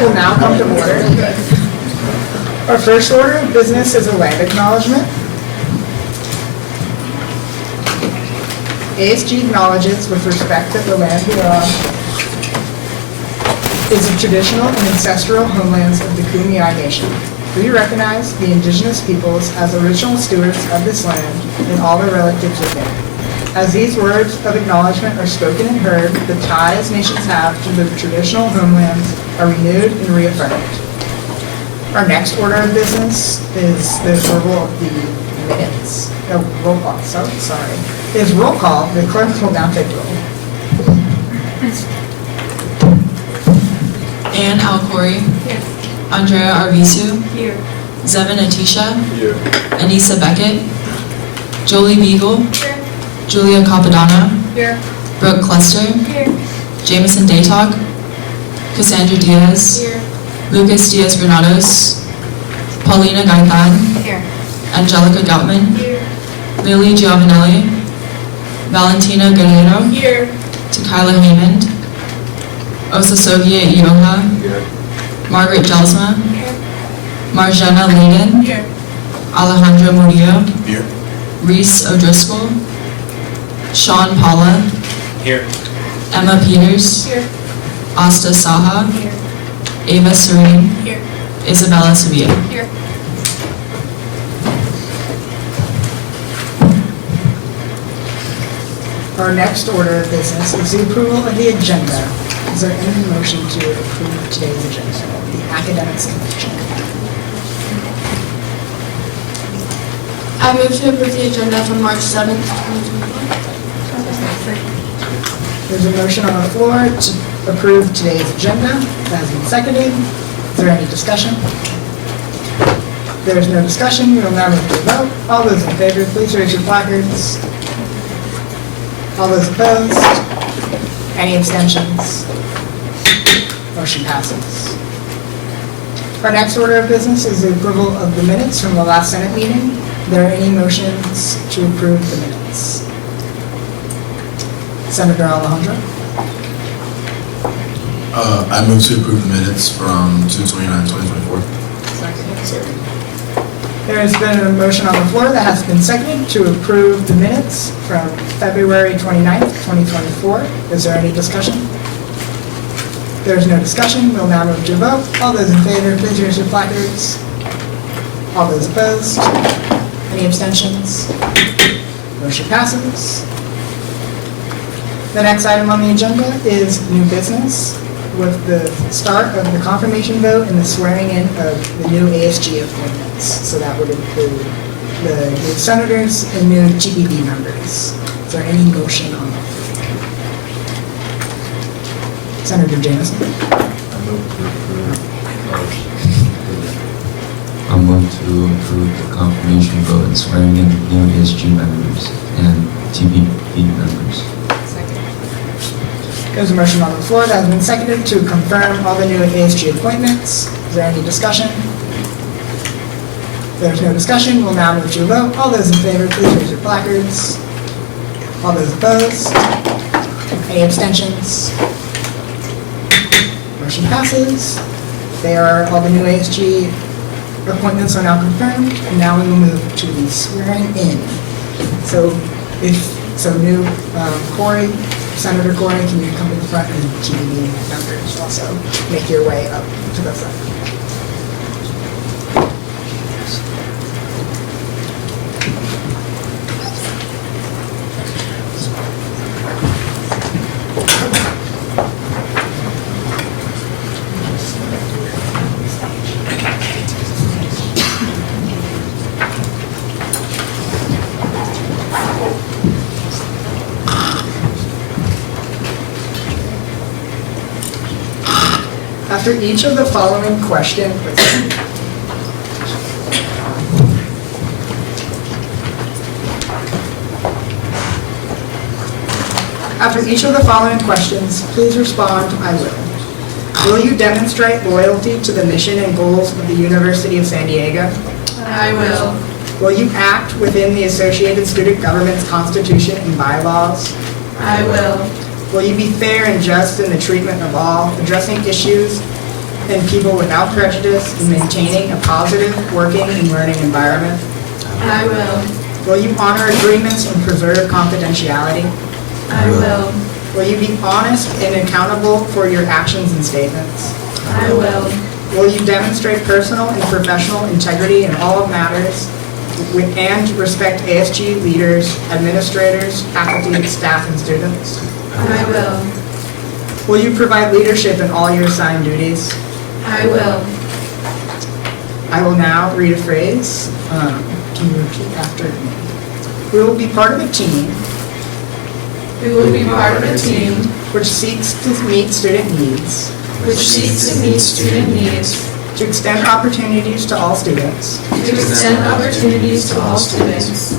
Will now come to order. Our first order of business is a land acknowledgement. ASG acknowledges with respect that the land hereof is the traditional and ancestral homelands of the Kumeyaay Nation. We recognize the indigenous peoples as original stewards of this land and all their relatives within. As these words of acknowledgement are spoken and heard, the ties nations have to the traditional homelands are renewed and reaffirmed. Our next order of business is the approval of the minutes. Roll call, sorry. Is roll call. The clerk will now take roll. Ann Alcori. Here. Andrea Arvizu. Here. Zevin Atisha. Here. Anissa Beckett. Jolie Beagle. Here. Julia Capadonna. Here. Brooke Cluster. Here. Jameson Daytalk. Cassandra Diaz. Here. Lucas Diaz Granados. Paulina Gaithan. Here. Angelica Goutman. Here. Lily Giovanelli. Valentina Guerrero. Here. Tequila Haymond. Osasogia Ioha. Here. Margaret Jelsma. Here. Marjana Layden. Here. Alejandra Murillo. Here. Reese O'Driscoll. Sean Paula. Here. Emma Peters. Here. Asta Saha. Here. Ava Serene. Here. Isabella Sevilla. Here. Our next order of business is the approval of the agenda. Is there any motion to approve today's agenda, the academic section? I move to approve the agenda from March 7th, 2024. There's a motion on the floor to approve today's agenda. That has been seconded. Is there any discussion? If there is no discussion, we will now move to a vote. All those in favor, please raise your placards. All those opposed? Any abstentions? Motion passes. Our next order of business is the approval of the minutes from the last Senate meeting. Are there any motions to approve the minutes? Senator Alejandro? I move to approve the minutes from 2/29/2024. There has been a motion on the floor that has been seconded to approve the minutes from February 29th, 2024. Is there any discussion? If there is no discussion, we'll now move to a vote. All those in favor, please raise your placards. All those opposed? Any abstentions? Motion passes. The next item on the agenda is new business with the start of the confirmation vote and the swearing in of the new ASG appointments. So that would include the new senators and new GBB members. Is there any motion on that? Senator Jameson. I move to approve the confirmation vote and swearing in new ASG members and TBB members. There's a motion on the floor that has been seconded to confirm all the new ASG appointments. Is there any discussion? If there's no discussion, we'll now move to a vote. All those in favor, please raise your placards. All those opposed? Any abstentions? Motion passes. All the new ASG appointments are now confirmed, and now we will move to the swearing in. New Corey, Senator Corey, can you come to the front, and GBB members also make your way up to the front. After each of the following questions, please respond, I will. Will you demonstrate loyalty to the mission and goals of the University of San Diego? I will. Will you act within the Associated Student Government's Constitution and bylaws? I will. Will you be fair and just in the treatment of all, addressing issues in people without prejudice in maintaining a positive working and learning environment? I will. Will you honor agreements and preserve confidentiality? I will. Will you be honest and accountable for your actions and statements? I will. Will you demonstrate personal and professional integrity in all matters and respect ASG leaders, administrators, faculty, staff, and students? I will. Will you provide leadership in all your assigned duties? I will. I will now read a phrase. Can you repeat after me? We will be part of a team We will be part of a team which seeks to meet student needs, which seeks to meet student needs, to extend opportunities to all students, to extend opportunities to all students,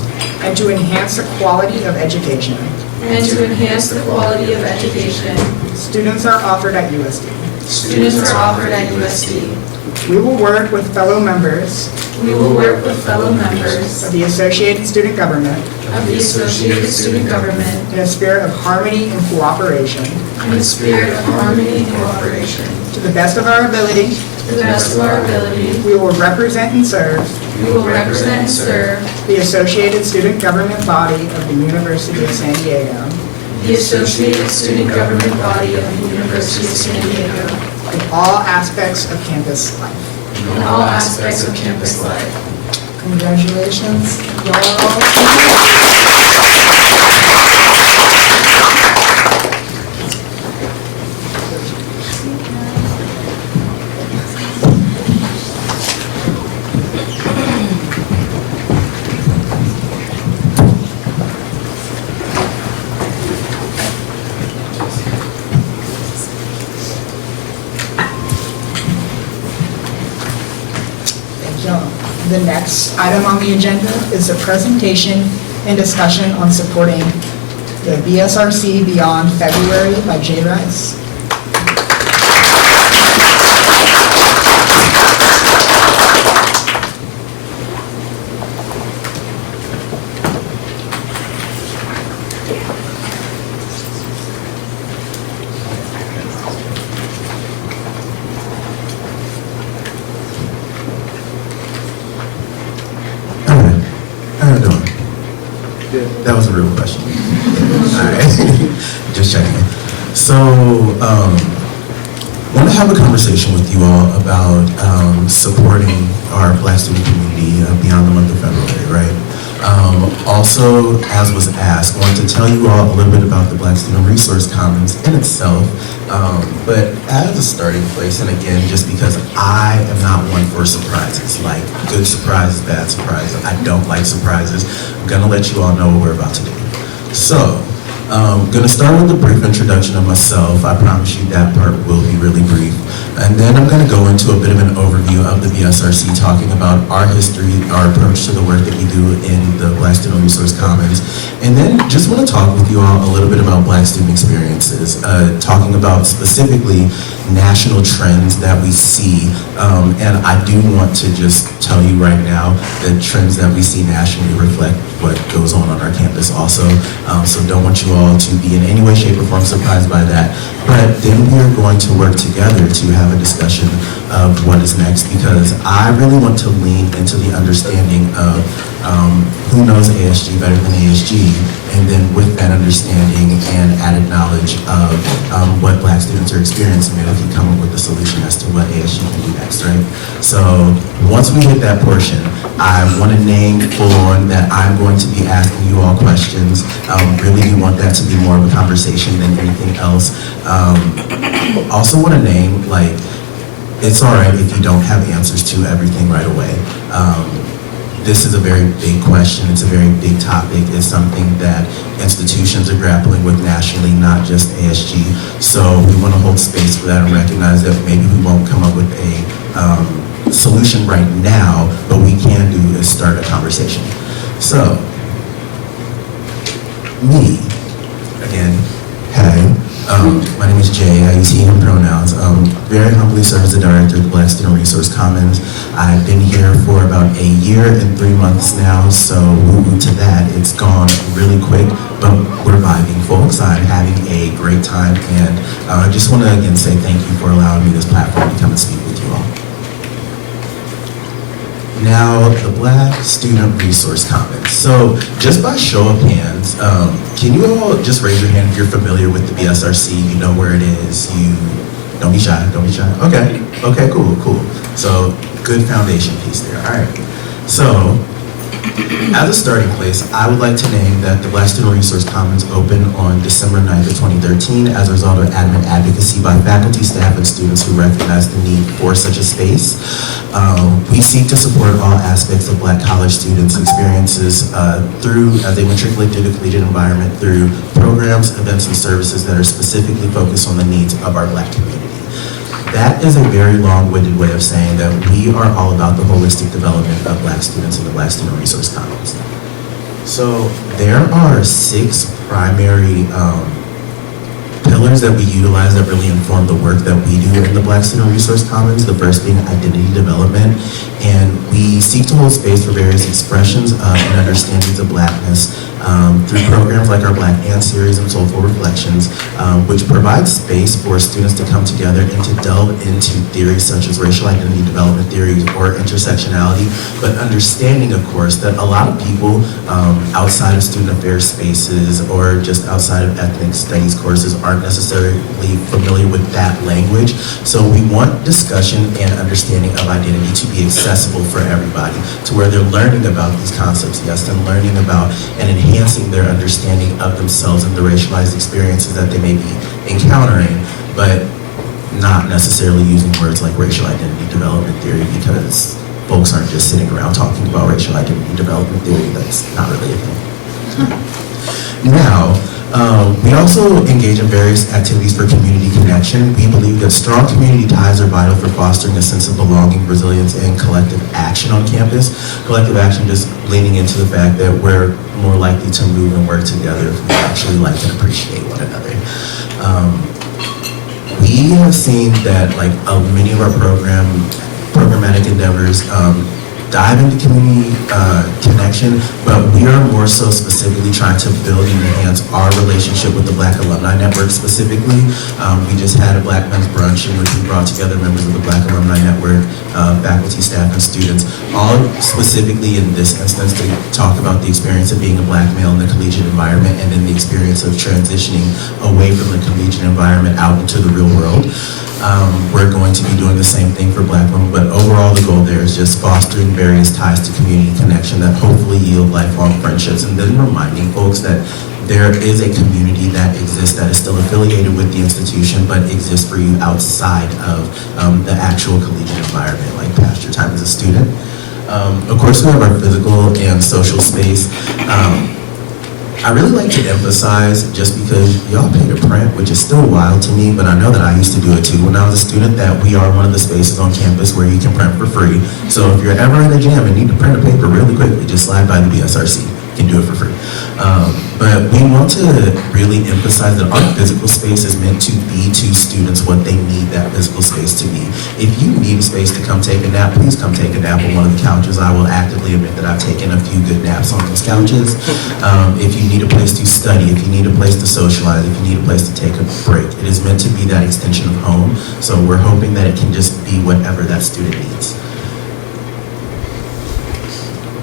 and to enhance the quality of education and to enhance the quality of education students are offered at USD. students are offered at USD. We will work with fellow members We will work with fellow members of the Associated Student Government of the Associated Student Government in a spirit of harmony and cooperation in a spirit of harmony and cooperation. to the best of our ability. To the best of our ability, We will represent and serve we will represent and serve the Associated Student Government Body of the University of San Diego the Associated Student Government Body of the University of San Diego in all aspects of campus life. in all aspects of campus life. Congratulations, y'all. The next item on the agenda is a presentation and discussion on supporting the BSRC Beyond February by Jay Rice. How you doing? That was a real question. All right, just checking. So, want to have a conversation with you all about supporting our Black student community beyond the month of February, right? Also, as was asked, I want to tell you all a little bit about the Black Student Resource Commons in itself, but as a starting place, and again, just because I am not one for surprises, like good surprises, bad surprises, I don't like surprises, I'm gonna let you all know what we're about to do. So, I'm gonna start with a brief introduction of myself. I promise you that part will be really brief. And then I'm gonna go into a bit of an overview of the BSRC, talking about our history, our approach to the work that we do in the Black Student Resource Commons. And then just wanna talk with you all a little bit about Black student experiences, talking about specifically national trends that we see. And I do want to just tell you right now that trends that we see nationally reflect what goes on our campus also. So don't want you all to be in any way, shape, or form surprised by that. But then we are going to work together to have a discussion of what is next, because I really want to lean into the understanding of who knows ASG better than ASG, and then with that understanding and added knowledge of what Black students are experiencing, maybe we can come up with a solution as to what ASG can do next, right? So once we hit that portion, I want to name full on that I'm going to be asking you all questions. Really do want that to be more of a conversation than anything else. Also want to name, like, it's all right if you don't have answers to everything right away. This is a very big question. It's a very big topic. It's something that institutions are grappling with nationally, not just ASG. So we want to hold space for that and recognize that maybe we won't come up with a solution right now, but we can do is start a conversation. So, me, again, hey, My name is Jay. I use he, him pronouns. Very humbly serve as the director of the Black Student Resource Commons. I've been here for about a year and 3 months now, so woo to that. It's gone really quick, but we're vibing, folks. I'm having a great time, and I just want to again say thank you for allowing me this platform to come and speak with you all. Now, the Black Student Resource Commons. So, just by show of hands, can you all just raise your hand if you're familiar with the BSRC? You know where it is. You don't be shy. Don't be shy. Okay. Cool. So, good foundation piece there. All right. So, as a starting place, I would like to name that the Black Student Resource Commons opened on December 9th of 2013 as a result of adamant advocacy by faculty, staff, and students who recognize the need for such a space. We seek to support all aspects of Black college students' experiences as they matriculate through the collegiate environment through programs, events, and services that are specifically focused on the needs of our Black community. That is a very long-winded way of saying that we are all about the holistic development of Black students in the Black Student Resource Commons. So there are 6 primary pillars that we utilize that really inform the work that we do in the Black Student Resource Commons, the first being identity development. And we seek to hold space for various expressions of and understandings of Blackness through programs like our Black Ant series and Soulful Reflections, which provide space for students to come together and to delve into theories such as racial identity development theories or intersectionality, but understanding, of course, that a lot of people outside of student affairs spaces or just outside of ethnic studies courses aren't necessarily familiar with that language. So we want discussion and understanding of identity to be accessible for everybody, to where they're learning about these concepts, yes, and learning about and enhancing their understanding of themselves and the racialized experiences that they may be encountering, but not necessarily using words like racial identity development theory, because folks aren't just sitting around talking about racial identity development theory. That's not really a thing. Now, we also engage in various activities for community connection. We believe that strong community ties are vital for fostering a sense of belonging, resilience, and collective action on campus. Collective action just leaning into the fact that we're more likely to move and work together if we actually like and appreciate one another. We have seen that many of our programmatic endeavors dive into community connection, but we are more so specifically trying to build and enhance our relationship with the Black Alumni Network specifically. We just had a Black Men's Brunch in which we brought together members of the Black Alumni Network, faculty, staff, and students, all specifically in this instance to talk about the experience of being a Black male in the collegiate environment and then the experience of transitioning away from the collegiate environment out into the real world. We're going to be doing the same thing for Black women, but overall the goal there is just fostering various ties to community connection that hopefully yield lifelong friendships, and then reminding folks that there is a community that exists that is still affiliated with the institution but exists for you outside of the actual collegiate environment, like past your time as a student. Of course, we have our physical and social space. I really like to emphasize, just because y'all pay to print, which is still wild to me, but I know that I used to do it too when I was a student, that we are one of the spaces on campus where you can print for free. So if you're ever in a jam and need to print a paper really quickly, just slide by the BSRC. You can do it for free. But we want to really emphasize that our physical space is meant to be to students what they need that physical space to be. If you need a space to come take a nap, please come take a nap on one of the couches. I will actively admit that I've taken a few good naps on those couches. If you need a place to study, if you need a place to socialize, if you need a place to take a break, it is meant to be that extension of home. So we're hoping that it can just be whatever that student needs.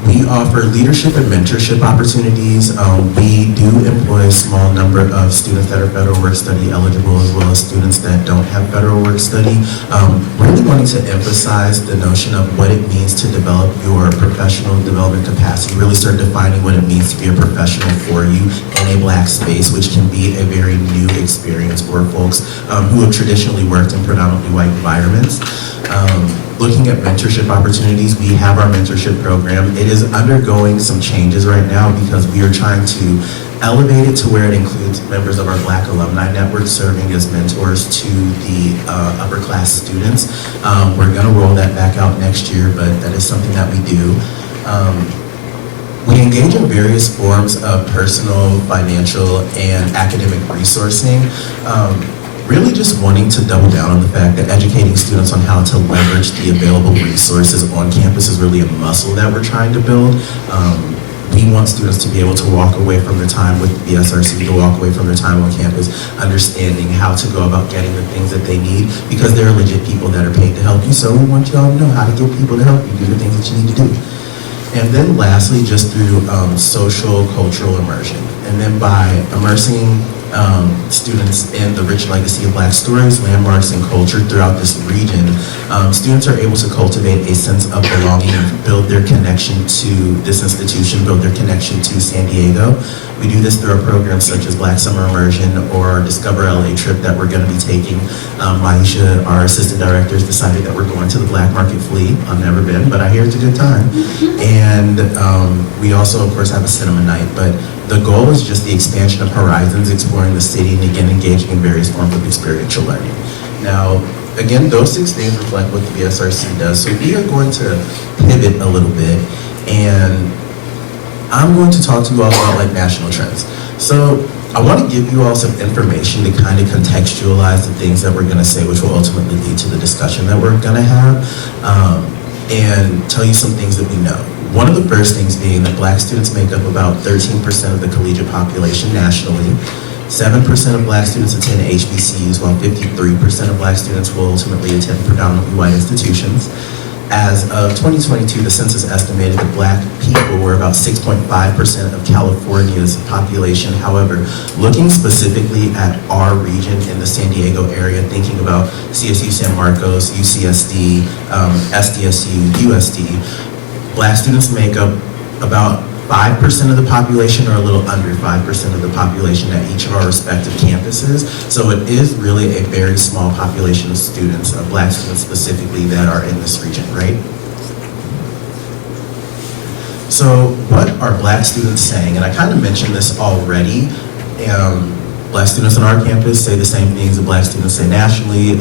We offer leadership and mentorship opportunities. We do employ a small number of students that are federal work study eligible, as well as students that don't have federal work study. Really wanting to emphasize the notion of what it means to develop your professional development capacity, really start defining what it means to be a professional for you in a Black space, which can be a very new experience for folks who have traditionally worked in predominantly white environments. Looking at mentorship opportunities, we have our mentorship program. It is undergoing some changes right now because we are trying to elevate it to where it includes members of our Black Alumni Network serving as mentors to the upper class students. We're gonna roll that back out next year, but that is something that we do. We engage in various forms of personal, financial, and academic resourcing, really just wanting to double down on the fact that educating students on how to leverage the available resources on campus is really a muscle that we're trying to build. We want students to be able to walk away from their time with the SRC, to walk away from their time on campus, understanding how to go about getting the things that they need, because there are legit people that are paid to help you. So we want you all to know how to get people to help you do the things that you need to do. And then lastly, just through social, cultural immersion. And then by immersing students in the rich legacy of Black stories, landmarks, and culture throughout this region, students are able to cultivate a sense of belonging, build their connection to this institution, build their connection to San Diego. We do this through our programs such as Black Summer Immersion or our Discover LA trip that we're going to be taking. Maisha, our assistant director, has decided that we're going to the Black Market Flea. I've never been, but I hear it's a good time. And we also, of course, have a cinema night, but the goal is just the expansion of horizons, exploring the city, and again, engaging in various forms of experiential learning. Now, again, those 6 things reflect what the BSRC does. So we are going to pivot a little bit, and I'm going to talk to you all about like national trends. So I want to give you all some information to kind of contextualize the things that we're going to say, which will ultimately lead to the discussion that we're going to have, and tell you some things that we know. One of the first things being that Black students make up about 13% of the collegiate population nationally. 7% of Black students attend HBCUs, while 53% of Black students will ultimately attend predominantly white institutions. As of 2022, the census estimated that Black people were about 6.5% of California's population. However, looking specifically at our region in the San Diego area, thinking about CSU San Marcos, UCSD, SDSU, USD, Black students make up about 5% of the population, or a little under 5% of the population at each of our respective campuses. So it is really a very small population of students, of Black students specifically, that are in this region, right? So what are Black students saying? And I kind of mentioned this already. Black students on our campus say the same things that Black students say nationally.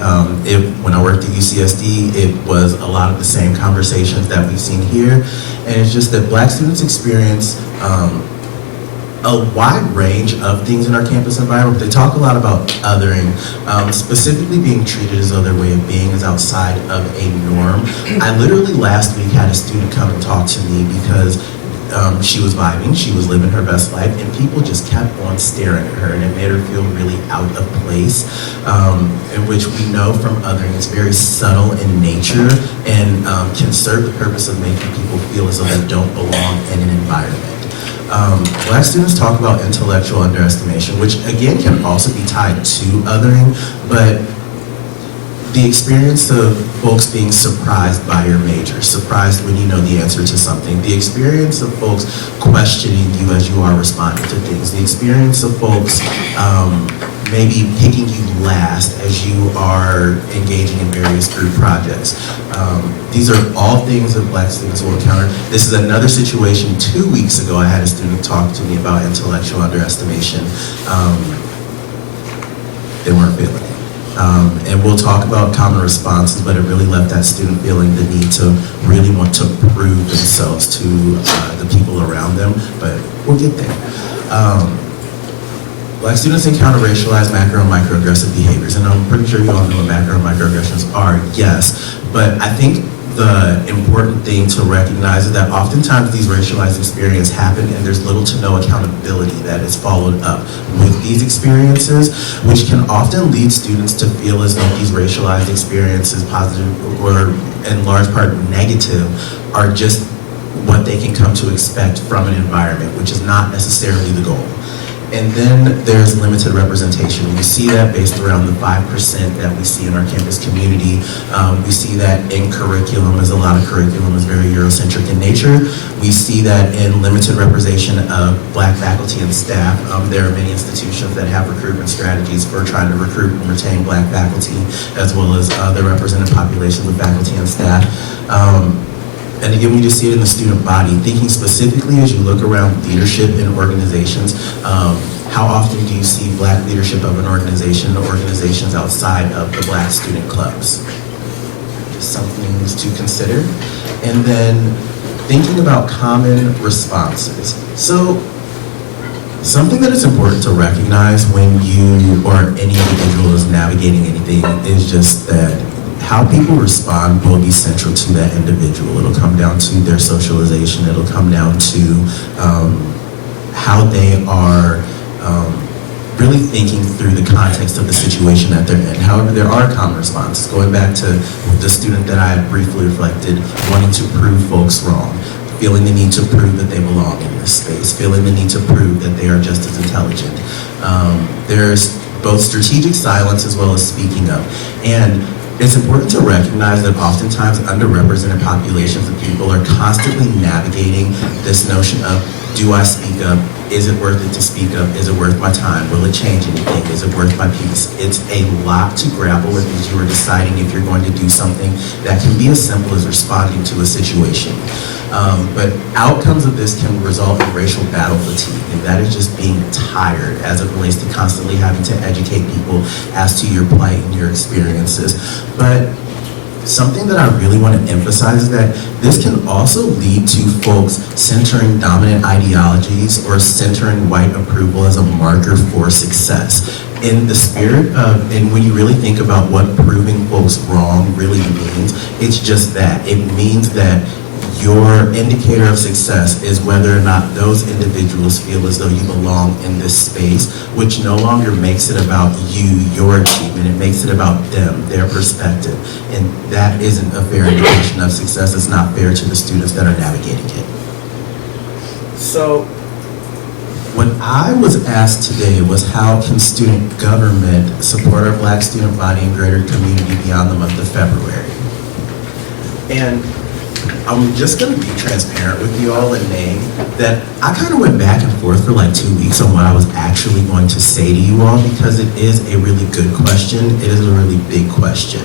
When I worked at UCSD, it was a lot of the same conversations that we've seen here. And it's just that Black students experience a wide range of things in our campus environment. They talk a lot about othering, specifically being treated as though their way of being is outside of a norm. I literally last week had a student come and talk to me because she was vibing, she was living her best life, and people just kept on staring at her, and it made her feel really out of place, in which we know from othering is very subtle in nature and can serve the purpose of making people feel as though they don't belong in an environment. Black students talk about intellectual underestimation, which again can also be tied to othering, but the experience of folks being surprised by your major, surprised when you know the answer to something, the experience of folks questioning you as you are responding to things, the experience of folks maybe picking you last as you are engaging in various group projects. These are all things that Black students will encounter. This is another situation. 2 weeks ago, I had a student talk to me about intellectual underestimation. They weren't feeling it. And we'll talk about common responses, but it really left that student feeling the need to really want to prove themselves to the people around them, but we'll get there. Black students encounter racialized macro and microaggressive behaviors, and I'm pretty sure you all know what macro and microaggressions are, yes, but I think the important thing to recognize is that oftentimes these racialized experiences happen and there's little to no accountability that is followed up with these experiences, which can often lead students to feel as though these racialized experiences, positive or in large part negative, are just what they can come to expect from an environment, which is not necessarily the goal. And then there's limited representation. We see that based around the 5% that we see in our campus community. We see that in curriculum, as a lot of curriculum is very Eurocentric in nature. We see that in limited representation of Black faculty and staff. There are many institutions that have recruitment strategies for trying to recruit and retain Black faculty, as well as the represented populations of faculty and staff. And again, we just see it in the student body, thinking specifically as you look around leadership in organizations, how often do you see Black leadership of an organization or organizations outside of the Black student clubs? Just some things to consider. And then thinking about common responses. So, something that is important to recognize when you or any individual is navigating anything is just that how people respond will be central to that individual. It'll come down to their socialization. It'll come down to how they are really thinking through the context of the situation that they're in. However, there are common responses. Going back to the student that I briefly reflected, wanting to prove folks wrong, feeling the need to prove that they belong in this space, feeling the need to prove that they are just as intelligent. There's both strategic silence as well as speaking up. And it's important to recognize that oftentimes underrepresented populations of people are constantly navigating this notion of, do I speak up? Is it worth it to speak up? Is it worth my time? Will it change anything? Is it worth my peace? It's a lot to grapple with as you are deciding if you're going to do something that can be as simple as responding to a situation. But outcomes of this can result in racial battle fatigue, and that is just being tired as it relates to constantly having to educate people as to your plight and your experiences. But something that I really want to emphasize is that this can also lead to folks centering dominant ideologies or centering white approval as a marker for success. In the spirit of, and when you really think about what proving folks wrong really means, it's just that. It means that your indicator of success is whether or not those individuals feel as though you belong in this space, which no longer makes it about you, your achievement. It makes it about them, their perspective. And that isn't a fair indication of success. It's not fair to the students that are navigating it. So, what I was asked today was, how can student government support our Black student body and greater community beyond the month of February? And I'm just going to be transparent with you all and name that I kind of went back and forth for like 2 weeks on what I was actually going to say to you all, because it is a really good question. It is a really big question.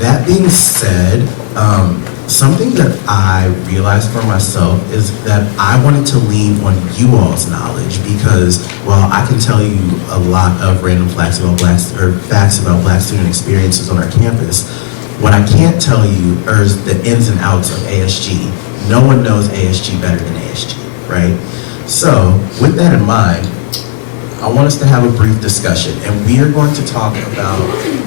That being said, something that I realized for myself is that I wanted to lean on you all's knowledge, because while I can tell you a lot of random facts about Black student experiences on our campus, what I can't tell you is the ins and outs of ASG. No one knows ASG better than ASG, right? So, with that in mind, I want us to have a brief discussion, and we are going to talk about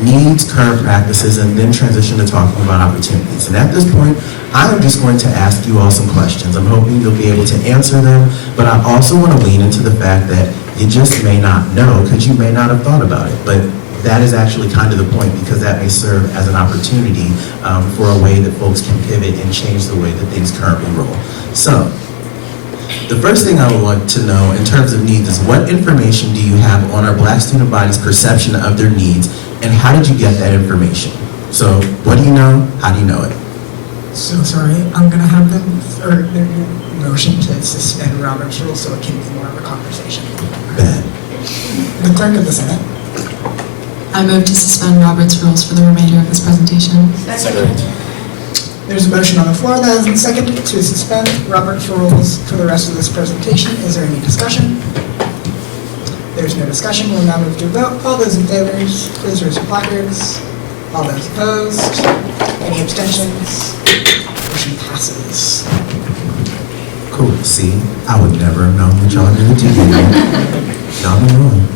needs, current practices, and then transition to talking about opportunities. And at this point, I am just going to ask you all some questions. I'm hoping you'll be able to answer them, but I also want to lean into the fact that you just may not know because you may not have thought about it. But that is actually kind of the point, because that may serve as an opportunity for a way that folks can pivot and change the way that things currently roll. So, the first thing I would want to know in terms of needs is, what information do you have on our Black student body's perception of their needs, and how did you get that information? So, what do you know? How do you know it? So sorry, I'm going to have them, or their motion to suspend Robert's rules so it can be more of a conversation. Bad. The clerk of the Senate. I move to suspend Robert's rules for the remainder of this presentation. Second. There's a motion on the floor that has been seconded to suspend Robert's rules for the rest of this presentation. Is there any discussion? There's no discussion. We'll now move to a vote. All those in favor, please raise your placards. All those opposed? Any abstentions? Motion passes. Cool. See, I would never have known what y'all did to you. Y'all been wrong.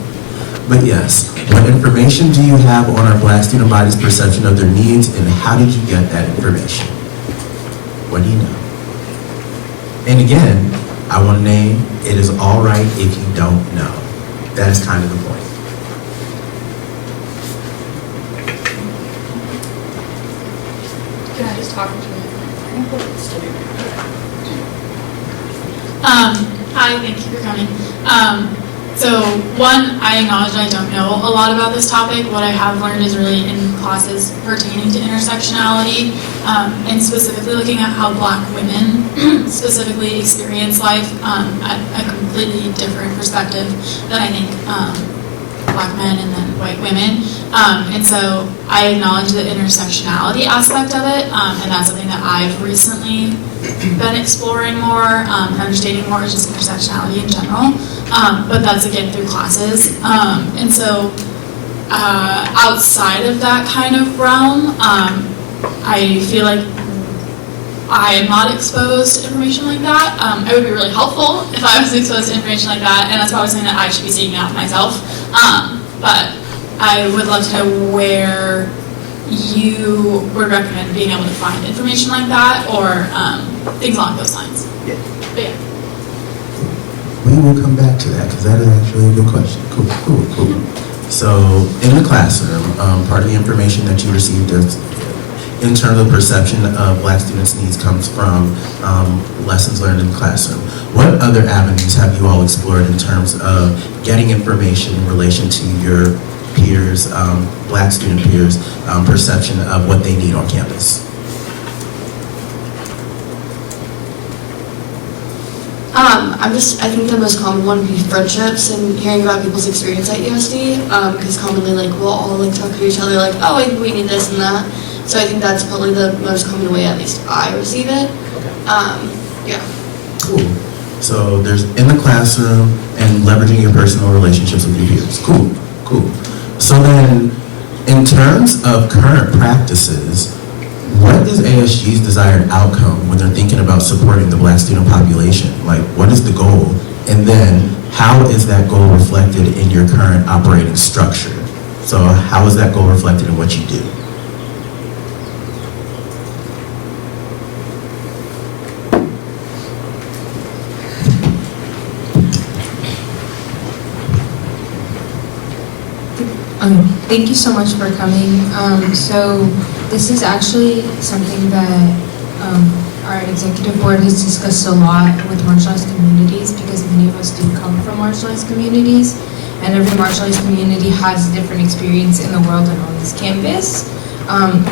But yes, what information do you have on our Black student body's perception of their needs, and how did you get that information? What do you know? And again, I want to name, it is all right if you don't know. That is kind of the point. Can I just talk to you? Hi, thank you for coming. So one, I acknowledge I don't know a lot about this topic. What I have learned is really in classes pertaining to intersectionality, and specifically looking at how Black women specifically experience life at a completely different perspective than I think Black men and then white women. And so I acknowledge the intersectionality aspect of it, and that's something that I've recently been exploring more, understanding more, just intersectionality in general. But that's again through classes. And so outside of that kind of realm, I feel like I am not exposed to information like that. It would be really helpful if I was exposed to information like that, and that's probably something that I should be seeking out myself. But I would love to know where you would recommend being able to find information like that, or things along those lines. Yeah. But yeah. We will come back to that because that is actually a good question. Cool. So in the classroom, part of the information that you received is in terms of perception of Black students' needs comes from lessons learned in the classroom. What other avenues have you all explored in terms of getting information in relation to your peers, Black student peers, perception of what they need on campus? I think the most common one would be friendships and hearing about people's experience at USD, because commonly, like, we'll all, like, talk to each other, like, oh, we need this and that. So I think that's probably the most common way, at least I receive it. Yeah. Cool. So there's in the classroom and leveraging your personal relationships with your peers. Cool. So then, in terms of current practices, what is ASG's desired outcome when they're thinking about supporting the Black student population? Like, what is the goal? And then, how is that goal reflected in your current operating structure? So how is that goal reflected in what you do? Thank you so much for coming. So this is actually something that our executive board has discussed a lot with marginalized communities, because many of us do come from marginalized communities, and every marginalized community has a different experience in the world and on this campus.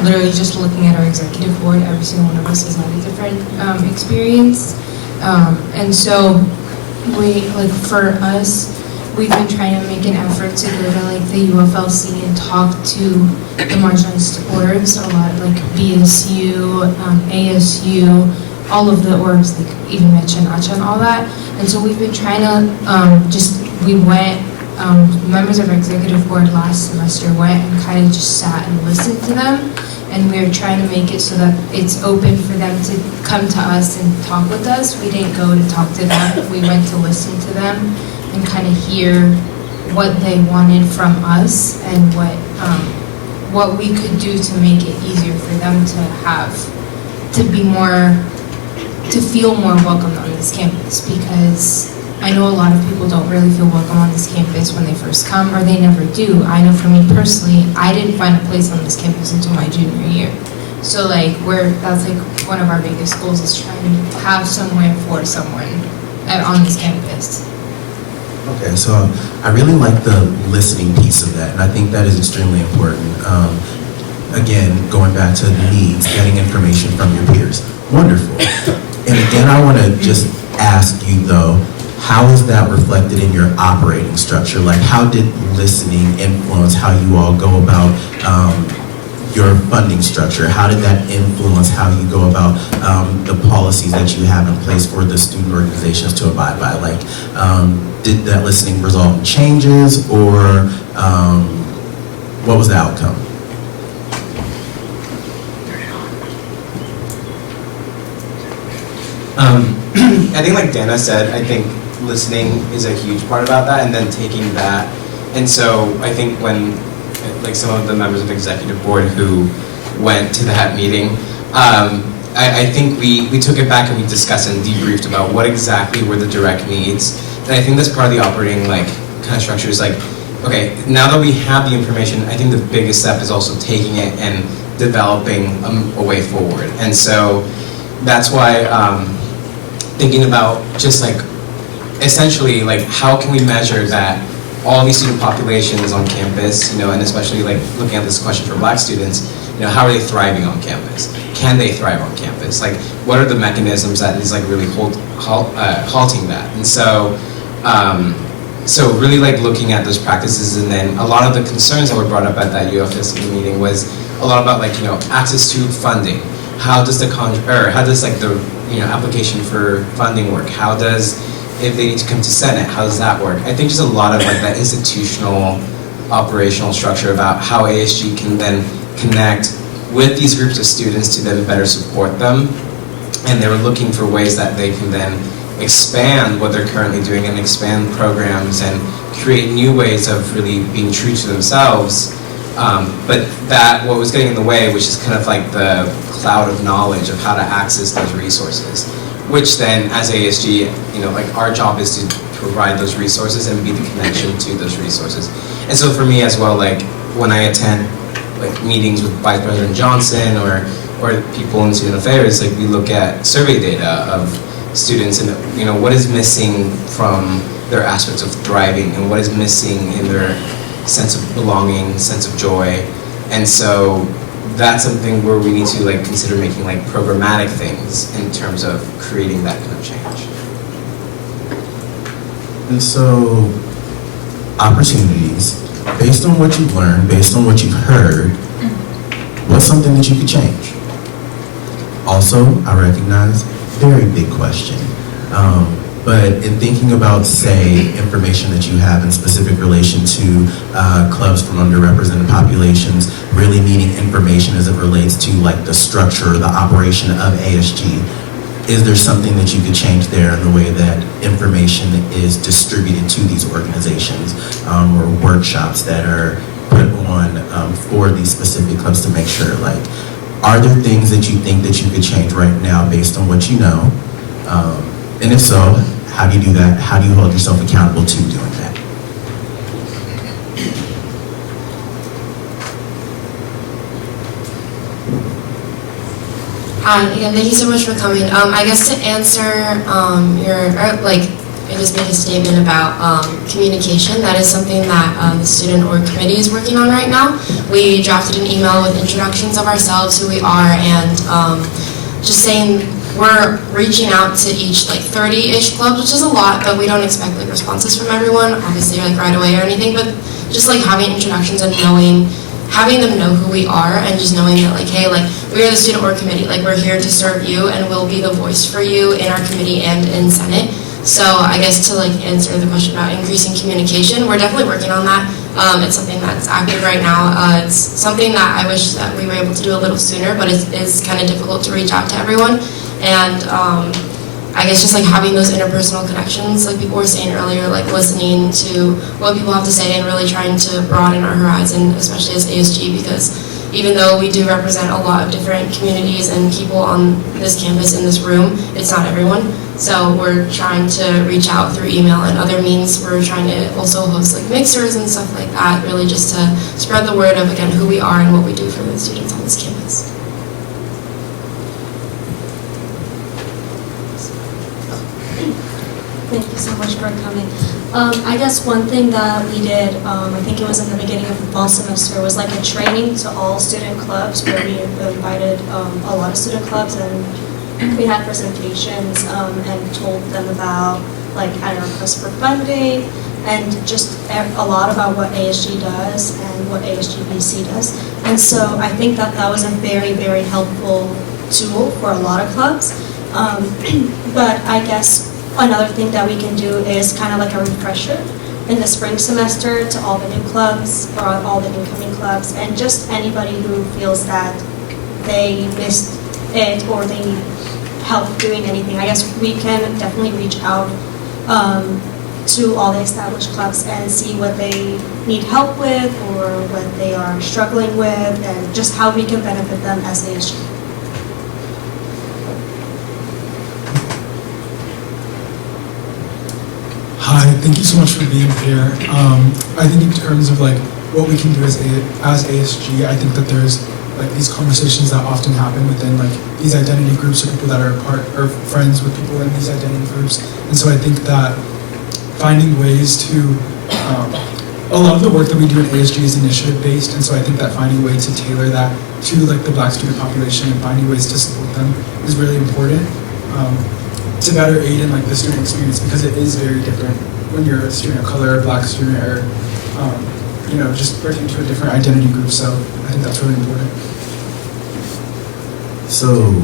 Literally just looking at our executive board, every single one of us has had a different experience. And so for us, we've been trying to make an effort to go to like the UFLC and talk to the marginalized orgs, a lot like BSU, ASU, all of the orgs, like even mentioned ACHA and all that. And so we've been trying to we went, members of our executive board last semester went and kind of just sat and listened to them. And we're trying to make it so that it's open for them to come to us and talk with us. We didn't go to talk to them, we went to listen to them and kind of hear what they wanted from us and what we could do to make it easier for them to feel more welcome on this campus, because I know a lot of people don't really feel welcome on this campus when they first come, or they never do. I know for me personally, I didn't find a place on this campus until my junior year. So that's one of our biggest goals, is trying to have somewhere for someone on this campus. Okay, so I really like the listening piece of that, and I think that is extremely important. Again, going back to the needs, getting information from your peers. Wonderful. And again, I want to just ask you, though, how is that reflected in your operating structure? Like, how did listening influence how you all go about your funding structure? How did that influence how you go about the policies that you have in place for the student organizations to abide by? Like, did that listening result in changes, or what was the outcome? I think like Dana said, I think listening is a huge part about that, and then taking that. And so I think when like some of the members of the executive board who went to that meeting, I think we took it back and we discussed and debriefed about what exactly were the direct needs. And I think that's part of the operating like kind of structure, is like, okay, now that we have the information, I think the biggest step is also taking it and developing a way forward. And so that's why thinking about just like essentially like how can we measure that all these student populations on campus, and especially like looking at this question for Black students, how are they thriving on campus? Can they thrive on campus? Like, what are the mechanisms that is like really halting that? And so, so really like looking at those practices, and then a lot of the concerns that were brought up at that UFSC meeting was a lot about like access to funding. How does the application for funding work? How does, if they need to come to Senate, how does that work? I think just a lot of like that institutional, operational structure about how ASG can then connect with these groups of students to then better support them and they were looking for ways that they can then expand what they're currently doing and expand programs and create new ways of really being true to themselves. But that what was getting in the way, which is kind of like the cloud of knowledge of how to access those resources, which then as ASG, like our job is to provide those resources and be the connection to those resources. And so for me as well, like when I attend like meetings with Vice President Johnson or people in student affairs, like we look at survey data of students and what is missing from their aspects of thriving and what is missing in their sense of belonging, sense of joy. And so that's something where we need to like consider making like programmatic things in terms of creating that kind of change. And so, opportunities, based on what you've learned, based on what you've heard, what's something that you could change? Also, I recognize, very big question. But in thinking about, say, information that you have in specific relation to clubs from underrepresented populations, really needing information as it relates to like the structure, the operation of ASG, is there something that you could change there in the way that information is distributed to these organizations, or workshops that are put on for these specific clubs to make sure, like, are there things that you think that you could change right now based on what you know? And if so, how do you do that? How do you hold yourself accountable to doing that? Again, thank you so much for coming. I guess to answer I just made a statement about communication. That is something that the student org committee is working on right now. We drafted an email with introductions of ourselves, who we are, and just saying we're reaching out to each 30-ish clubs, which is a lot, but we don't expect responses from everyone, obviously right away or anything, but just having introductions and having them know who we are, and just knowing that hey, we are the student org committee, we're here to serve you and we'll be the voice for you in our committee and in Senate. So I guess to answer the question about increasing communication, we're definitely working on that. It's something that's active right now. It's something that I wish that we were able to do a little sooner, but it is kind of difficult to reach out to everyone. And I guess just having those interpersonal connections, like people were saying earlier, listening to what people have to say and really trying to broaden our horizon, especially as ASG, because even though we do represent a lot of different communities and people on this campus, in this room, it's not everyone. So we're trying to reach out through email and other means. We're trying to also host mixers and stuff like that, really just to spread the word of, again, who we are and what we do for the students on this campus. Thank you so much for coming. I guess one thing that we did, I think it was in the beginning of the fall semester, was a training to all student clubs, where we invited a lot of student clubs, and we had presentations and told them about how to request for funding and just a lot about what ASG does and what ASGBC does. And so I think that that was a very, very helpful tool for a lot of clubs. But I guess another thing that we can do is kind of a refresher in the spring semester to all the new clubs or all the incoming clubs, and just anybody who feels that they missed it or they need help doing anything. I guess we can definitely reach out to all the established clubs and see what they need help with or what they are struggling with, and just how we can benefit them as ASG. Hi, thank you so much for being here. I think in terms of what we can do as ASG, I think that there's these conversations that often happen within these identity groups, or people that are part or friends with people in these identity groups. And so I think that finding ways to, a lot of the work that we do in ASG is initiative based, and so I think that finding a way to tailor that to the Black student population and finding ways to support them is really important. To better aid in the student experience, because it is very different when you're a student of color, a Black student, or just working to a different identity group. So I think that's really important. So,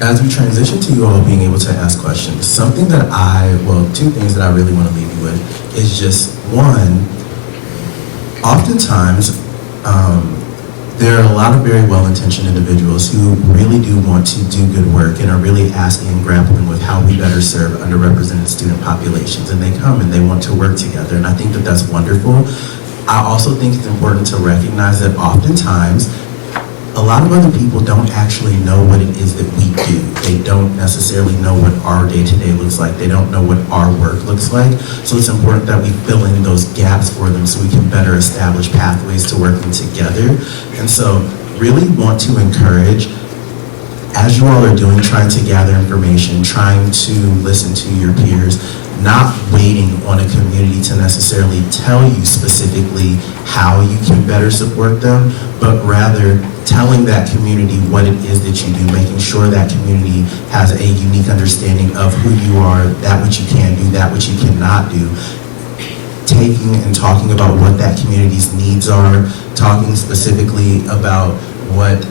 as we transition to you all being able to ask questions, something that two things that I really want to leave you with is just one, oftentimes there are a lot of very well-intentioned individuals who really do want to do good work and are really asking and grappling with how we better serve underrepresented student populations. And they come and they want to work together, and I think that that's wonderful. I also think it's important to recognize that oftentimes a lot of other people don't actually know what it is that we do. They don't necessarily know what our day-to-day looks like. They don't know what our work looks like. So it's important that we fill in those gaps for them so we can better establish pathways to working together. And so really want to encourage, as you all are doing, trying to gather information, trying to listen to your peers, not waiting on a community to necessarily tell you specifically how you can better support them, but rather telling that community what it is that you do, making sure that community has a unique understanding of who you are, that which you can do, that which you cannot do, taking and talking about what that community's needs are, talking specifically about what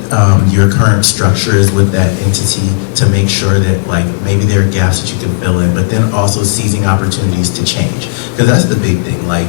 your current structure is with that entity to make sure that like maybe there are gaps that you can fill in, but then also seizing opportunities to change. Because that's the big thing, like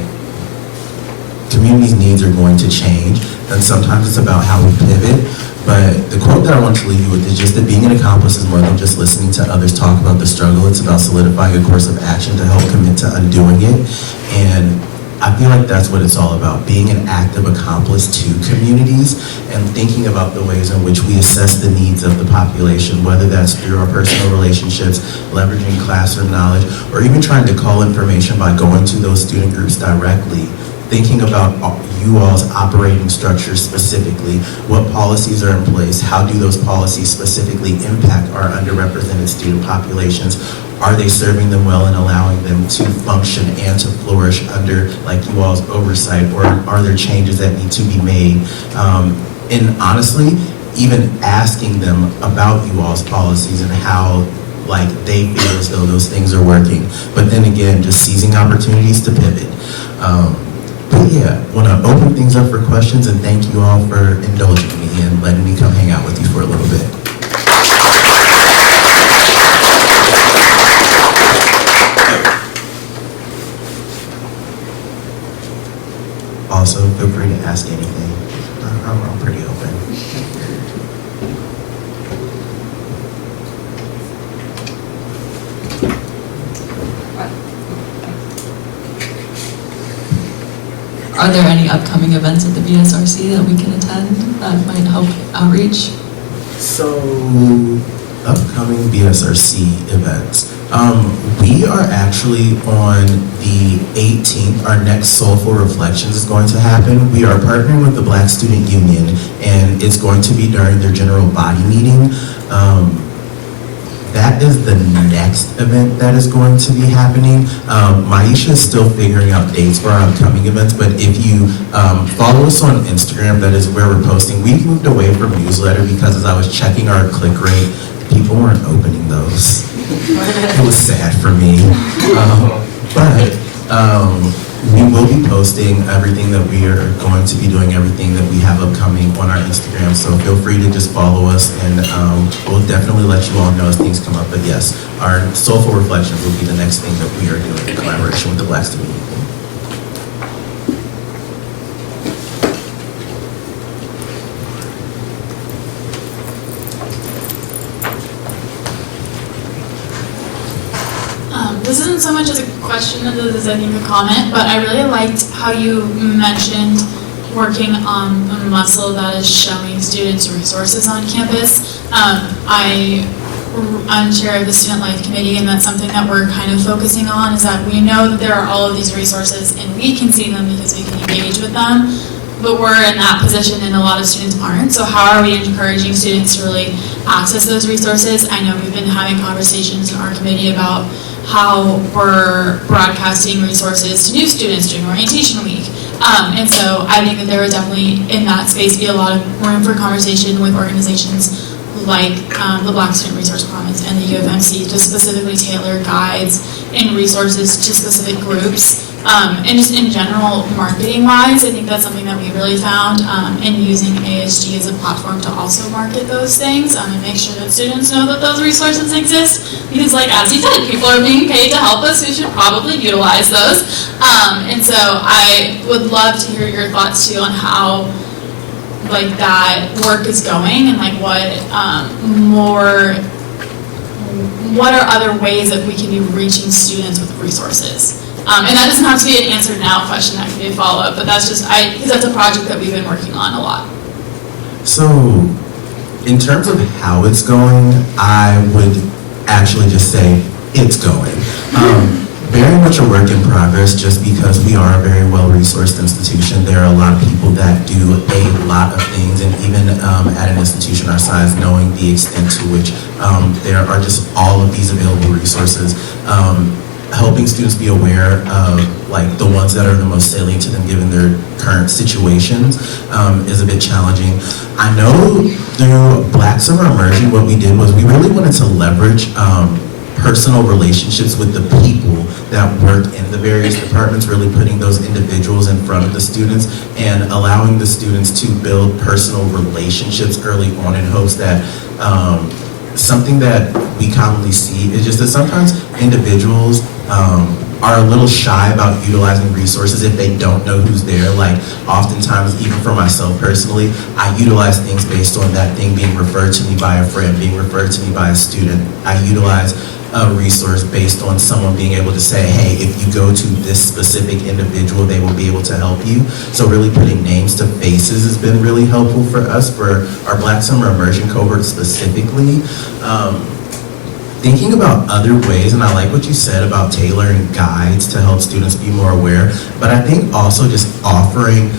communities' needs are going to change, and sometimes it's about how we pivot. But the quote that I want to leave you with is just that being an accomplice is more than just listening to others talk about the struggle. It's about solidifying a course of action to help commit to undoing it. And I feel like that's what it's all about, being an active accomplice to communities and thinking about the ways in which we assess the needs of the population, whether that's through our personal relationships, leveraging classroom knowledge, or even trying to call information by going to those student groups directly, thinking about you all's operating structures specifically, what policies are in place, how do those policies specifically impact our underrepresented student populations, are they serving them well and allowing them to function and to flourish under like you all's oversight, or are there changes that need to be made? And honestly, even asking them about you all's policies and how like they feel as though those things are working. But then again, just seizing opportunities to pivot. But yeah, want to open things up for questions, and thank you all for indulging me and letting me come hang out with you for a little bit. Also, feel free to ask anything. I'm pretty open. Are there any upcoming events at the BSRC that we can attend that might help outreach? So, upcoming BSRC events. We are actually on the 18th. Our next Soulful Reflections is going to happen. We are partnering with the Black Student Union, and it's going to be during their general body meeting. That is the next event that is going to be happening. Maisha is still figuring out dates for our upcoming events, but if you follow us on Instagram, that is where we're posting. We've moved away from newsletter because as I was checking our click rate, people weren't opening those. It was sad for me. But we will be posting everything that we are going to be doing, everything that we have upcoming on our Instagram. So feel free to just follow us, and we'll definitely let you all know as things come up. But yes, our Soulful Reflections will be the next thing that we are doing in collaboration with the Black Student Union. This isn't so much as a question as it is, I think, a comment, but I really liked how you mentioned working on a muscle that is showing students resources on campus. I'm chair of the Student Life Committee, and that's something that we're kind of focusing on, is that we know that there are all of these resources and we can see them because we can engage with them, but we're in that position and a lot of students aren't. So how are we encouraging students to really access those resources? I know we've been having conversations in our committee about how we're broadcasting resources to new students during orientation week. And so I think that there would definitely, in that space, be a lot of room for conversation with organizations like the Black Student Resource Commons and the U of MC to specifically tailor guides and resources to specific groups. And just in general, marketing-wise, I think that's something that we really found in using ASG as a platform to also market those things and make sure that students know that those resources exist. Because like, as you said, people are being paid to help us, we should probably utilize those. And so I would love to hear your thoughts too on how like that work is going, and like what are other ways that we can be reaching students with resources. And that doesn't have to be an answer now question, that can be a follow-up, but that's just, because that's a project that we've been working on a lot. So, in terms of how it's going, I would actually just say it's going. Very much a work in progress, just because we are a very well-resourced institution. There are a lot of people that do a lot of things, and even at an institution our size, knowing the extent to which there are just all of these available resources, helping students be aware of like the ones that are the most salient to them given their current situations is a bit challenging. I know through Black Summer Immersion, what we did was we really wanted to leverage personal relationships with the people that work in the various departments, really putting those individuals in front of the students and allowing the students to build personal relationships early on in hopes that something that we commonly see is just that sometimes individuals are a little shy about utilizing resources if they don't know who's there. Like oftentimes, even for myself personally, I utilize things based on that thing being referred to me by a friend, being referred to me by a student. I utilize a resource based on someone being able to say, hey, if you go to this specific individual, they will be able to help you. So really putting names to faces has been really helpful for us, for our Black Summer Immersion cohort specifically. Thinking about other ways, and I like what you said about tailoring guides to help students be more aware, but I think also just offering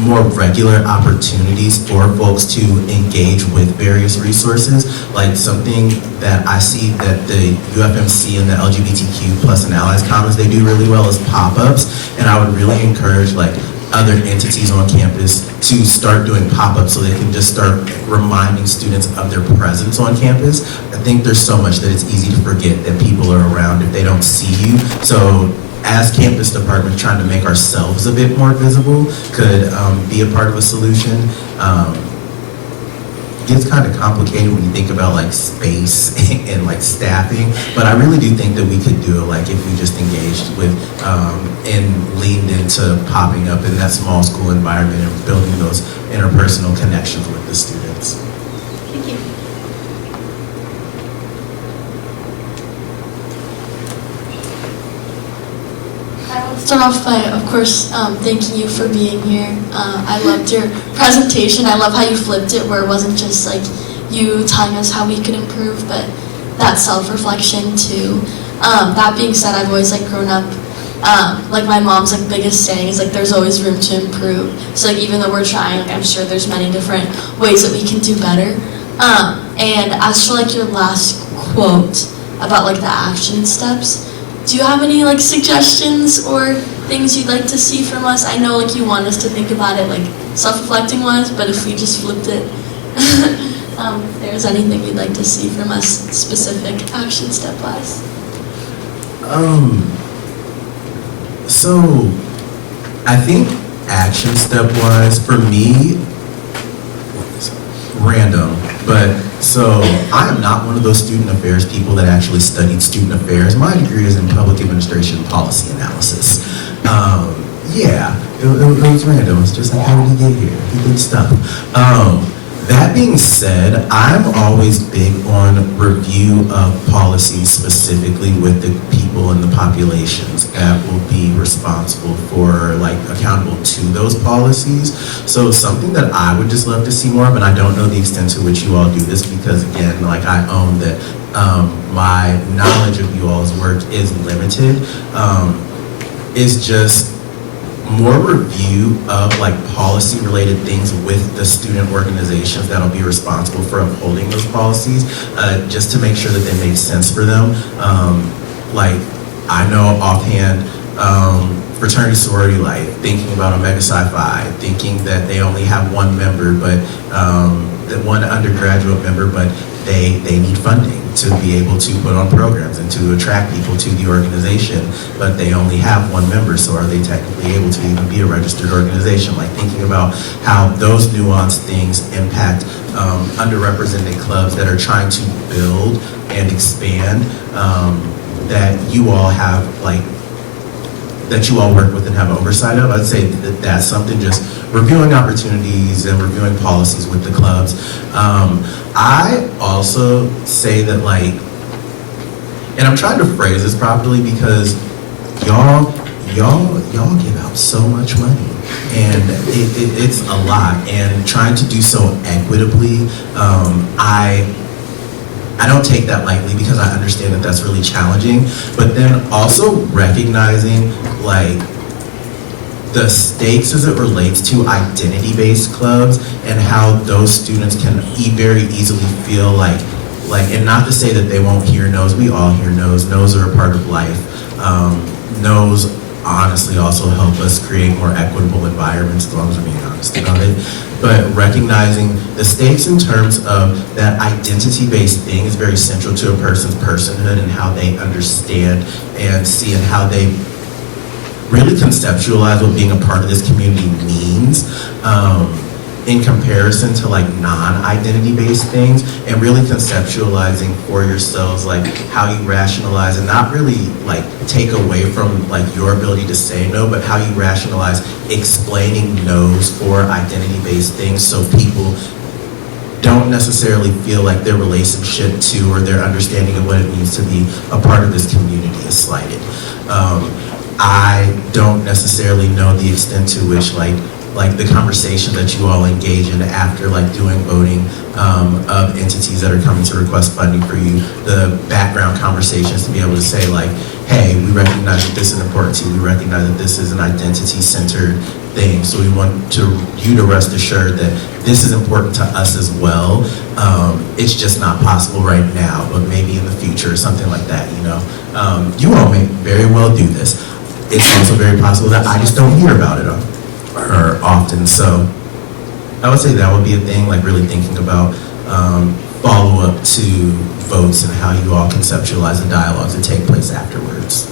more regular opportunities for folks to engage with various resources, like something that I see that the UFMC and the LGBTQ plus and Allies Commons, they do really well is pop-ups, and I would really encourage like other entities on campus to start doing pop-ups so they can just start reminding students of their presence on campus. I think there's so much that it's easy to forget that people are around if they don't see you. So as campus department, trying to make ourselves a bit more visible could be a part of a solution. It gets kind of complicated when you think about like space and like staffing, but I really do think that we could do it like if we just engaged with and leaned into popping up in that small school environment and building those interpersonal connections with the students. Thank you. I will start off by, of course, thanking you for being here. I loved your presentation. I love how you flipped it, where it wasn't just like you telling us how we could improve, but that self-reflection too. That being said, I've always like grown up, like my mom's like biggest saying is like there's always room to improve. So like even though we're trying, like I'm sure there's many different ways that we can do better. And as for like your last quote about like the action steps, do you have any like suggestions or things you'd like to see from us? I know like you want us to think about it like self-reflecting wise, but if we just flipped it, if there's anything you'd like to see from us specific action step wise? So I think action step wise for me, random, but so I am not one of those student affairs people that actually studied student affairs. My degree is in public administration and policy analysis. Yeah, it was random. It's just like, how did he get here? He did stuff. That being said, I'm always big on review of policies specifically with the people and the populations that will be responsible for, like, accountable to those policies. So something that I would just love to see more of, and I don't know the extent to which you all do this because, again, like, I own that my knowledge of you all's work is limited, is just more review of like policy related things with the student organizations that'll be responsible for upholding those policies, just to make sure that they make sense for them. Like I know offhand, fraternity sorority life, thinking about Omega Psi Phi, thinking that they only have one member, but that one undergraduate member, but they need funding to be able to put on programs and to attract people to the organization, but they only have one member, so are they technically able to even be a registered organization? Like thinking about how those nuanced things impact underrepresented clubs that are trying to build and expand, that you all have like that you all work with and have oversight of. I'd say that that's something, just reviewing opportunities and reviewing policies with the clubs. I also say that, like, and I'm trying to phrase this properly because y'all give out so much money, and it's a lot, and trying to do so equitably, I don't take that lightly because I understand that that's really challenging, but then also recognizing, like, the stakes as it relates to identity-based clubs and how those students can very easily feel like, and not to say that they won't hear no's, we all hear no's. No's are a part of life. No's honestly also help us create more equitable environments, as long as we're being honest about it. But recognizing the stakes in terms of that identity-based thing is very central to a person's personhood and how they understand and see and how they really conceptualize what being a part of this community means, in comparison to like non-identity based things, and really conceptualizing for yourselves like how you rationalize and not really like take away from like your ability to say no, but how you rationalize explaining no's for identity based things so people don't necessarily feel like their relationship to or their understanding of what it means to be a part of this community is slighted. I don't necessarily know the extent to which like the conversation that you all engage in after like doing voting of entities that are coming to request funding for you, the background conversations to be able to say like, hey, we recognize that this is important to you, we recognize that this is an identity-centered thing, so we want you to rest assured that this is important to us as well. It's just not possible right now, but maybe in the future or something like that, you know. You all may very well do this. It's also very possible that I just don't hear about it or often, so I would say that would be a thing, like really thinking about follow-up to votes and how you all conceptualize the dialogues that take place afterwards.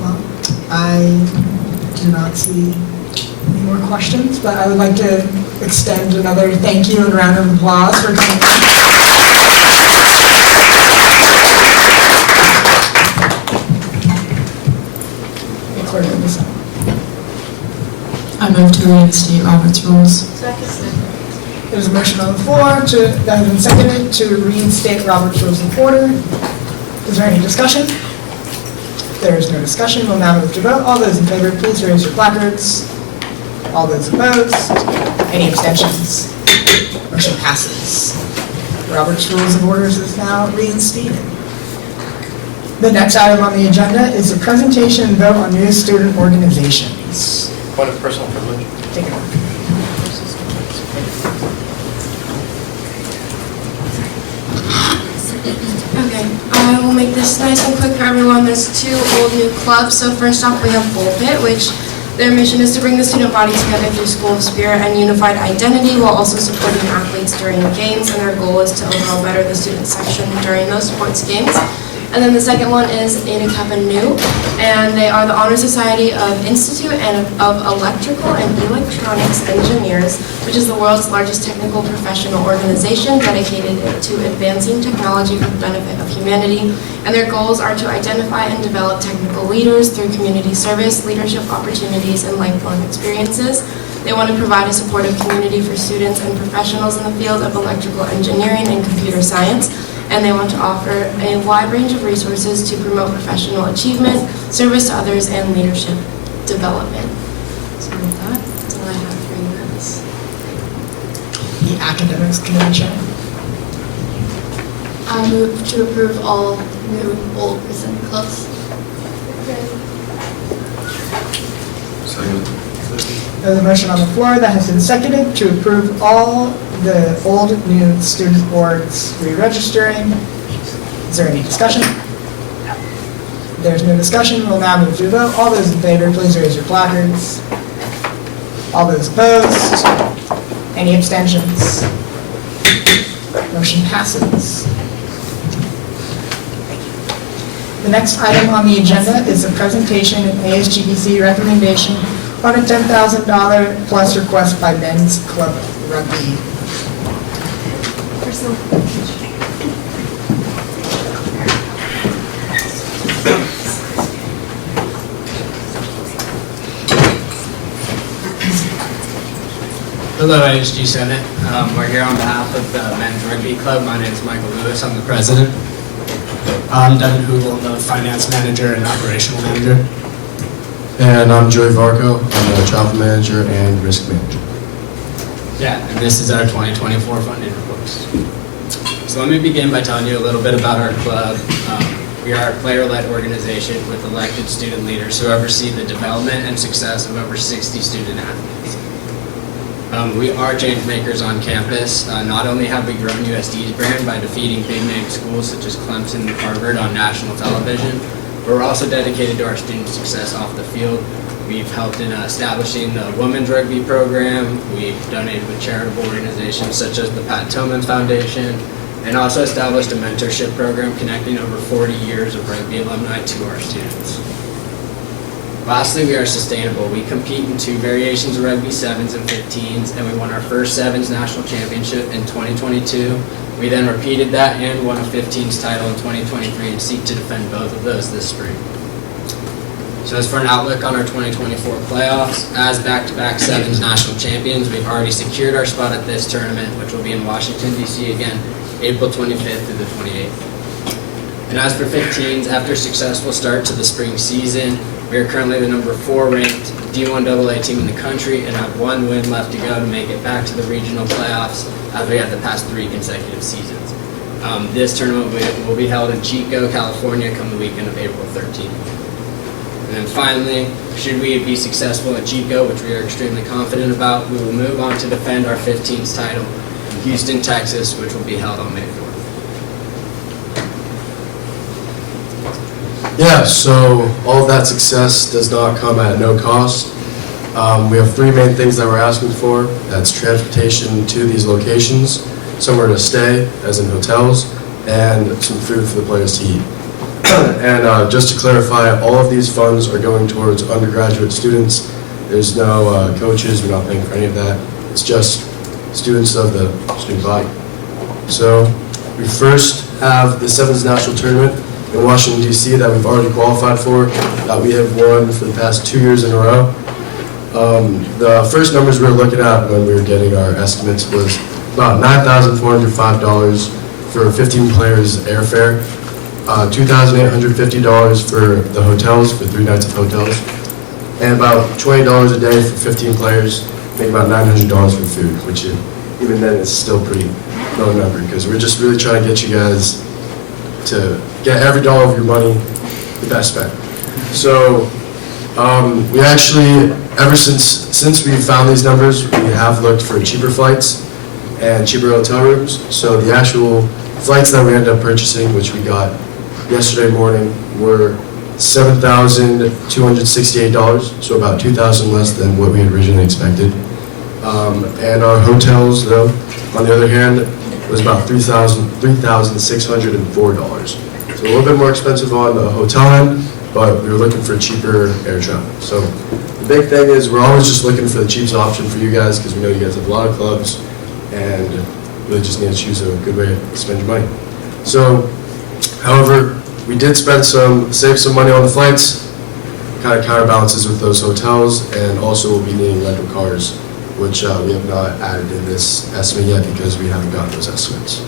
Well, I do not see any more questions, but I would like to extend another thank you and round of applause for coming. Clerk of the Senate. I move to reinstate Robert's rules. There's a motion on the floor that has been seconded to reinstate Robert's Rules of Order. Is there any discussion? There is no discussion. We'll now move to vote. All those in favor, please raise your placards. All those opposed? Any abstentions? Motion passes. Robert's Rules of Orders is now reinstated. The next item on the agenda is a presentation and vote on new student organizations. Point of personal privilege. Take it over. Okay, I will make this nice and quick for everyone. There's two old new clubs. So first off, we have Pulpit, which their mission is to bring the student body together through school of spirit and unified identity while also supporting athletes during games, and their goal is to overall better the student section during those sports games. And then the second one is Ada Kappa Nu, and they are the Honor Society of Institute of Electrical and Electronics Engineers, which is the world's largest technical professional organization dedicated to advancing technology for the benefit of humanity. And their goals are to identify and develop technical leaders through community service, leadership opportunities, and lifelong experiences. They want to provide a supportive community for students and professionals in the field of electrical engineering and computer science. And they want to offer a wide range of resources to promote professional achievement, service to others, and leadership development. So with that, that's all I have for you guys. The Academics Committee Chair. I move to approve all new old present clubs. Second. There's a motion on the floor that has been seconded to approve all the old new student boards re-registering. Is there any discussion? There's no discussion. We'll now move to a vote. All those in favor, please raise your placards. All those opposed? Any abstentions? Motion passes. The next item on the agenda is a presentation and ASGBC recommendation On a $10,000 plus request by men's club rugby. Hello, ASG Senate. We're here on behalf of the Men's Rugby Club. My name is Michael Lewis. I'm the president. I'm Devin Hoogle, the finance manager and operational manager. And I'm Joey Varco. I'm the travel manager and risk manager. Yeah, and this is our 2024 funding reports. So let me begin by telling you a little bit about our club. We are a player-led organization with elected student leaders who oversee the development and success of over 60 student athletes. We are change makers on campus. Not only have we grown USD's brand by defeating big name schools such as Clemson and Harvard on national television, but we're also dedicated to our student success off the field. We've helped in establishing the women's rugby program. We've donated with charitable organizations such as the Pat Tillman Foundation, and also established a mentorship program connecting over 40 years of rugby alumni to our students. Lastly, we are sustainable. We compete in 2 variations of rugby, 7s and 15s, and we won our first 7s national championship in 2022. We then repeated that and won a 15s title in 2023 and seek to defend both of those this spring. So as for an outlook on our 2024 playoffs, as back-to-back 7s national champions, we've already secured our spot at this tournament, which will be in Washington, D.C. again, April 25th through the 28th. And as for 15s, after a successful start to the spring season, we are currently the number 4 ranked D1 AA team in the country and have 1 win left to go to make it back to the regional playoffs as we have the past 3 consecutive seasons. This tournament will be held in Chico, California come the weekend of April 13th. And then finally, should we be successful at Chico, which we are extremely confident about, we will move on to defend our 15s title in Houston, Texas, which will be held on May 4th. Yeah, so all of that success does not come at no cost. We have 3 main things that we're asking for. That's transportation to these locations, somewhere to stay, as in hotels, and some food for the players to eat. And just to clarify, all of these funds are going towards undergraduate students. There's no coaches, we're not paying for any of that. It's just students of the student body. So we first have the 7s national tournament in Washington, D.C. that we've already qualified for, that we have won for the past 2 years in a row. The first numbers we were looking at when we were getting our estimates was about $9,405 for 15 players airfare, $2,850 for the hotels, for 3 nights of hotels, and about $20 a day for 15 players, make about $900 for food, which even then is still pretty low number, because we're just really trying to get you guys to get every dollar of your money the best spent. So we actually, ever since we found these numbers, we have looked for cheaper flights and cheaper hotel rooms. So the actual flights that we ended up purchasing, which we got yesterday morning, were $7,268, so about $2,000 less than what we had originally expected. And our hotels, though, on the other hand, was about $3,604. So a little bit more expensive on the hotel end, but we were looking for cheaper air travel. So the big thing is we're always just looking for the cheapest option for you guys, because we know you guys have a lot of clubs and really just need to choose a good way to spend your money. So, however, we did save some money on the flights, kind of counterbalances with those hotels, and also we'll be needing rental cars, which we have not added in this estimate yet because we haven't gotten those estimates.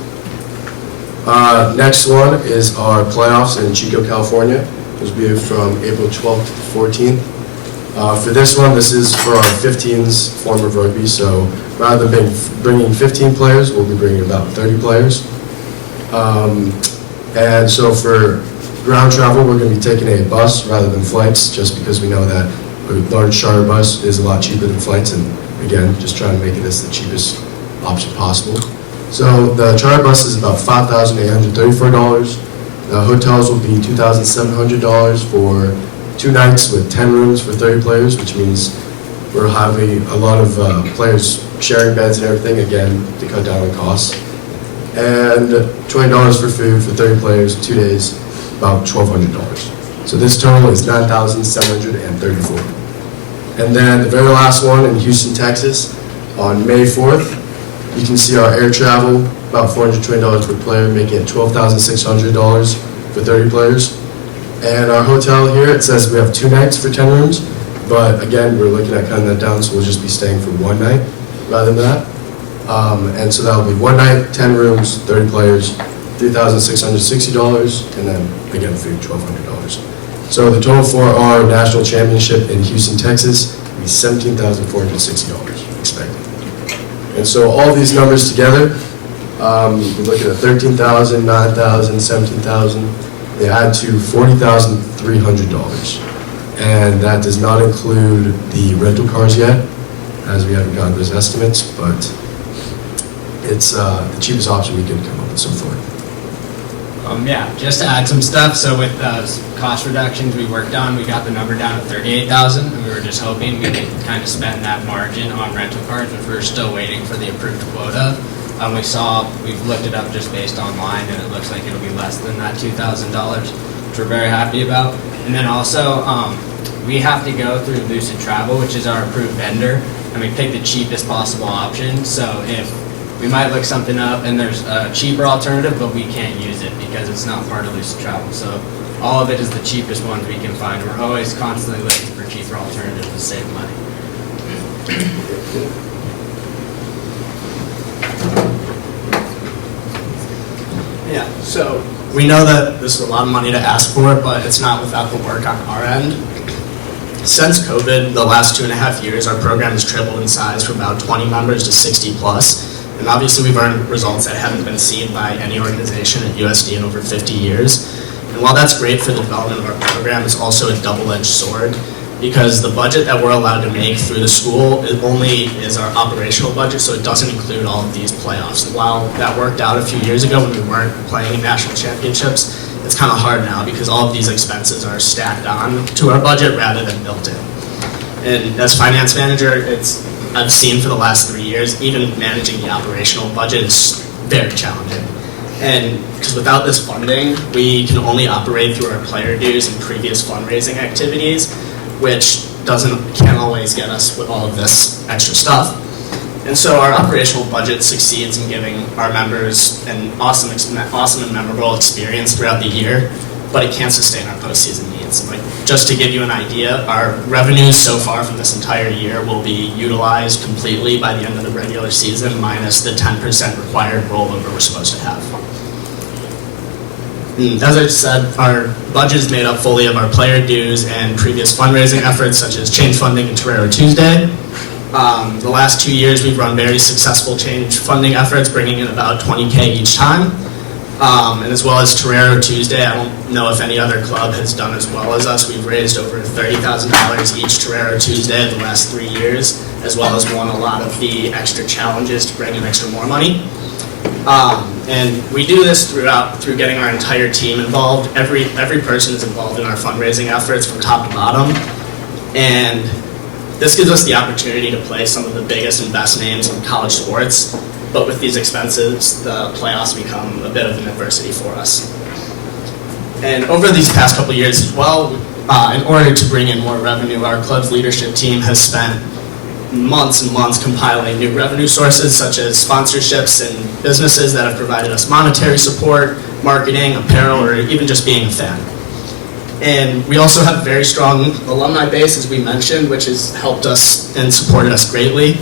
Next one is our playoffs in Chico, California. This will be from April 12th to 14th. For this one, this is for our 15s form of rugby, so rather than bringing 15 players, we'll be bringing about 30 players. And so for ground travel, we're going to be taking a bus rather than flights, just because we know that a large charter bus is a lot cheaper than flights, and again, just trying to make it as the cheapest option possible. So the charter bus is about $5,834. The hotels will be $2,700 for 2 nights with 10 rooms for 30 players, which means we're having a lot of players sharing beds and everything, again, to cut down on costs. And $20 for food for 30 players, 2 days, about $1,200. So this total is $9,734. And then the very last one in Houston, Texas, on May 4th, you can see our air travel, about $420 per player, making it $12,600 for 30 players. And our hotel here, it says we have 2 nights for 10 rooms, but again, we're looking at cutting that down, so we'll just be staying for 1 night rather than that. And so that'll be 1 night, 10 rooms, 30 players, $3,660, and then again, food, $1,200. So the total for our national championship in Houston, Texas, will be $17,460 expected. And so all these numbers together, we're looking at $13,000, $9,000, $17,000. They add to $40,300. And that does not include the rental cars yet, as we haven't gotten those estimates, but it's the cheapest option we could come up with so far. Yeah, just to add some stuff, so with those cost reductions we worked on, we got the number down to $38,000, and we were just hoping we could kind of spend that margin on rental cars, which we're still waiting for the approved quota. We've looked it up just based online, and it looks like it'll be less than that $2,000, which we're very happy about. And then also, we have to go through Lucid Travel, which is our approved vendor, and we picked the cheapest possible option. So if we might look something up and there's a cheaper alternative, but we can't use it because it's not part of Lucid Travel. So all of it is the cheapest ones we can find. We're always constantly looking for cheaper alternatives to save money. Yeah, so we know that this is a lot of money to ask for, but it's not without the work on our end. Since COVID, the last 2.5 years, our program has tripled in size from about 20 members to 60 plus. And obviously we've earned results that haven't been seen by any organization at USD in over 50 years. And while that's great for the development of our program, it's also a double-edged sword, because the budget that we're allowed to make through the school only is our operational budget, so it doesn't include all of these playoffs. And while that worked out a few years ago when we weren't playing national championships, it's kind of hard now because all of these expenses are stacked on to our budget rather than built in. And as finance manager, I've seen for the last 3 years, even managing the operational budget is very challenging. And because without this funding, we can only operate through our player dues and previous fundraising activities, which can't always get us with all of this extra stuff. And so our operational budget succeeds in giving our members an awesome and memorable experience throughout the year, but it can't sustain our postseason needs. Like, just to give you an idea, our revenues so far from this entire year will be utilized completely by the end of the regular season, minus the 10% required rollover we're supposed to have. And as I said, our budget is made up fully of our player dues and previous fundraising efforts such as Change Funding and Torero Tuesday. The last 2 years we've run very successful change funding efforts, bringing in about $20K each time. And as well as Torero Tuesday, I don't know if any other club has done as well as us. We've raised over $30,000 each Torero Tuesday in the last 3 years, as well as won a lot of the extra challenges to bring in extra more money. And we do this through getting our entire team involved. Every person is involved in our fundraising efforts from top to bottom. And this gives us the opportunity to play some of the biggest and best names in college sports. But with these expenses, the playoffs become a bit of an adversity for us. And over these past couple of years as well, in order to bring in more revenue, our club's leadership team has spent months and months compiling new revenue sources such as sponsorships and businesses that have provided us monetary support, marketing, apparel, or even just being a fan. And we also have a very strong alumni base, as we mentioned, which has helped us and supported us greatly.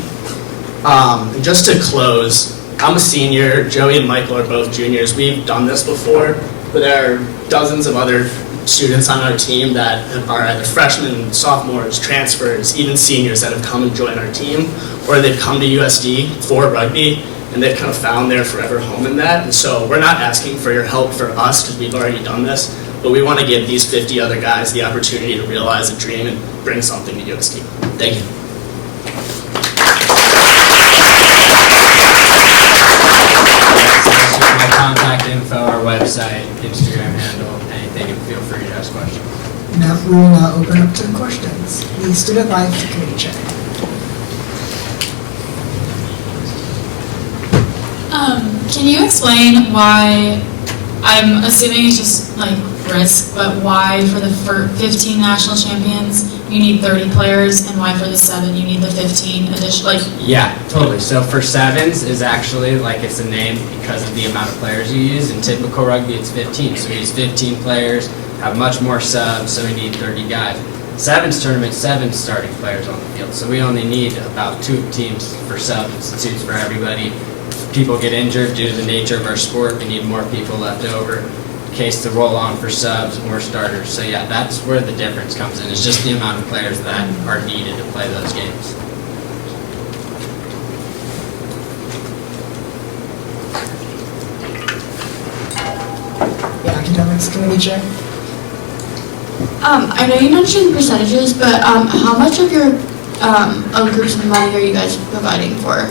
And just to close, I'm a senior, Joey and Michael are both juniors. We've done this before, but there are dozens of other students on our team that are either freshmen, sophomores, transfers, even seniors that have come and joined our team, or they've come to USD for rugby, and they've kind of found their forever home in that. And so we're not asking for your help for us because we've already done this, but we want to give these 50 other guys the opportunity to realize a dream and bring something to USD. Thank you. My contact info, our website, Instagram handle, anything, and feel free to ask questions. Now, we will now open up to questions. The Student Life Committee Chair. Can you explain why I'm assuming it's just like risk, but why for the 15 national champions, you need 30 players, and why for the 7, you need the 15 additional, like? Yeah, totally. So for sevens is actually like it's a name because of the amount of players you use. In typical rugby, it's 15. So we use 15 players, have much more subs, so we need 30 guys. Sevens tournament, 7 starting players on the field. So we only need about 2 teams for substitutes for everybody. If people get injured due to the nature of our sport, we need more people left over in case to roll on for subs or starters. So yeah, that's where the difference comes in. It's just the amount of players that are needed to play those games. Yeah, Academics Committee Chair. I know you mentioned percentages, but how much of your own group's money are you guys providing for?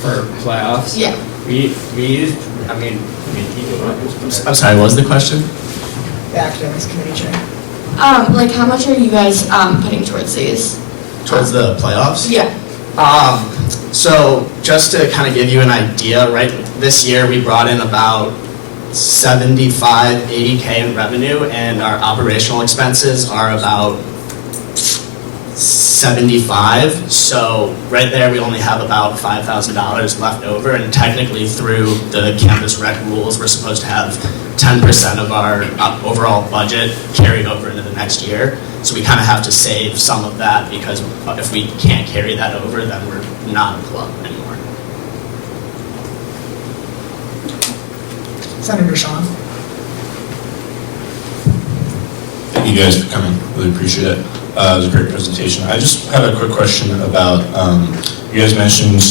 For playoffs? Yeah. We used, I'm sorry, what was the question? The Academics Committee Chair. Like how much are you guys putting towards these? Towards the playoffs? Yeah. So just to kind of give you an idea, right, this year we brought in about 75, 80K in revenue, and our operational expenses are about 75. So right there we only have about $5,000 left over, and technically through the campus rec rules we're supposed to have 10% of our overall budget carried over into the next year. So we kind of have to save some of that, because if we can't carry that over, then we're not a club anymore. Senator Shaw. Thank you guys for coming. Really appreciate it. It was a great presentation. I just had a quick question about, you guys mentioned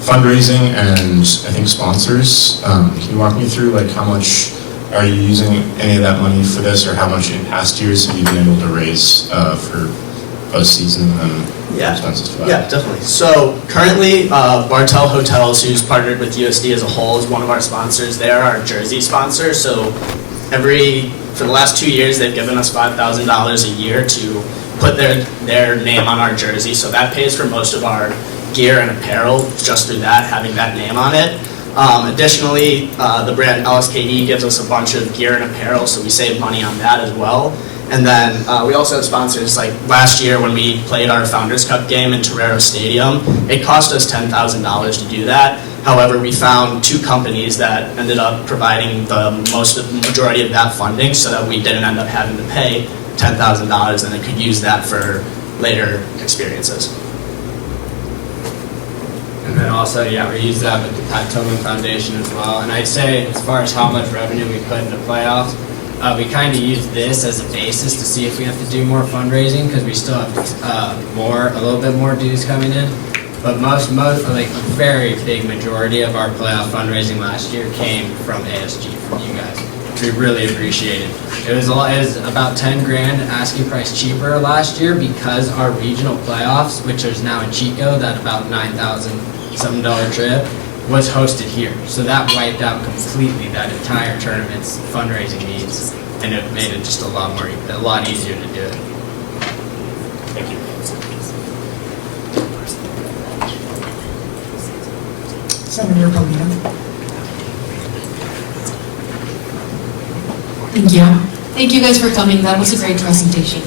fundraising and I think sponsors. Can you walk me through like how much are you using any of that money for this, or how much in past years have you been able to raise for postseason and expenses for that? Yeah, definitely. So currently, Bartel Hotels, who's partnered with USD as a whole, is one of our sponsors. They're our jersey sponsor. So for the last 2 years, they've given us $5,000 a year to put their name on our jersey. So that pays for most of our gear and apparel just through that, having that name on it. Additionally, the brand LSKE gives us a bunch of gear and apparel, so we save money on that as well. And then we also have sponsors, like last year when we played our Founders Cup game in Torero Stadium, it cost us $10,000 to do that. However, we found 2 companies that ended up providing the majority of that funding, so that we didn't end up having to pay $10,000 and they could use that for later experiences. and then also, yeah, we use that with the Pat Tillman Foundation as well. And I'd say as far as how much revenue we put into playoffs, we kind of use this as a basis to see if we have to do more fundraising, because we still have a little bit more dues coming in. But most, like a very big majority of our playoff fundraising last year came from ASG, from you guys, which we really appreciated. It was about 10 grand asking price cheaper last year, because our regional playoffs, which is now in Chico, that about $9,000 something trip, was hosted here. So that wiped out completely that entire tournament's fundraising needs, and it made it just a lot easier to do it. Thank you. Senator Paulino. Yeah, thank you guys for coming. That was a great presentation.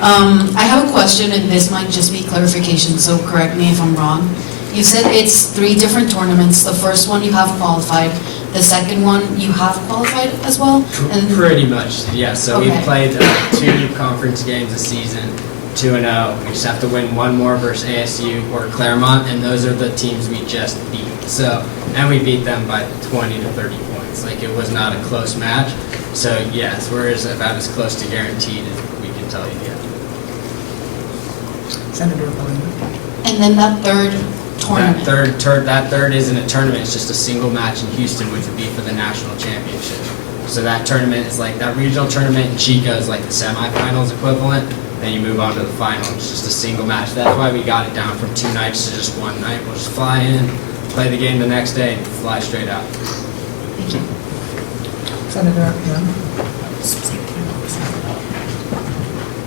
I have a question, and this might just be clarification, so correct me if I'm wrong. You said it's 3 different tournaments. The first one you have qualified. The second one you have qualified as well? And Pretty much, yeah. So Okay. we've played 2 conference games this season, 2-0. We just have to win 1 more versus ASU or Claremont, and those are the teams we just beat. So, and we beat them by 20 to 30 points. Like, it was not a close match. So yes, we're about as close to guaranteed as we can tell you yet. Senator Paulino. And then that third tournament. That third isn't a tournament, it's just a single match in Houston, which would be for the national championship. So that tournament is like, that regional tournament in Chico is like the semifinals equivalent, then you move on to the final. It's just a single match. That's why we got it down from 2 nights to just 1 night. We'll just fly in, play the game the next day, and fly straight out. Thank you. Senator Young.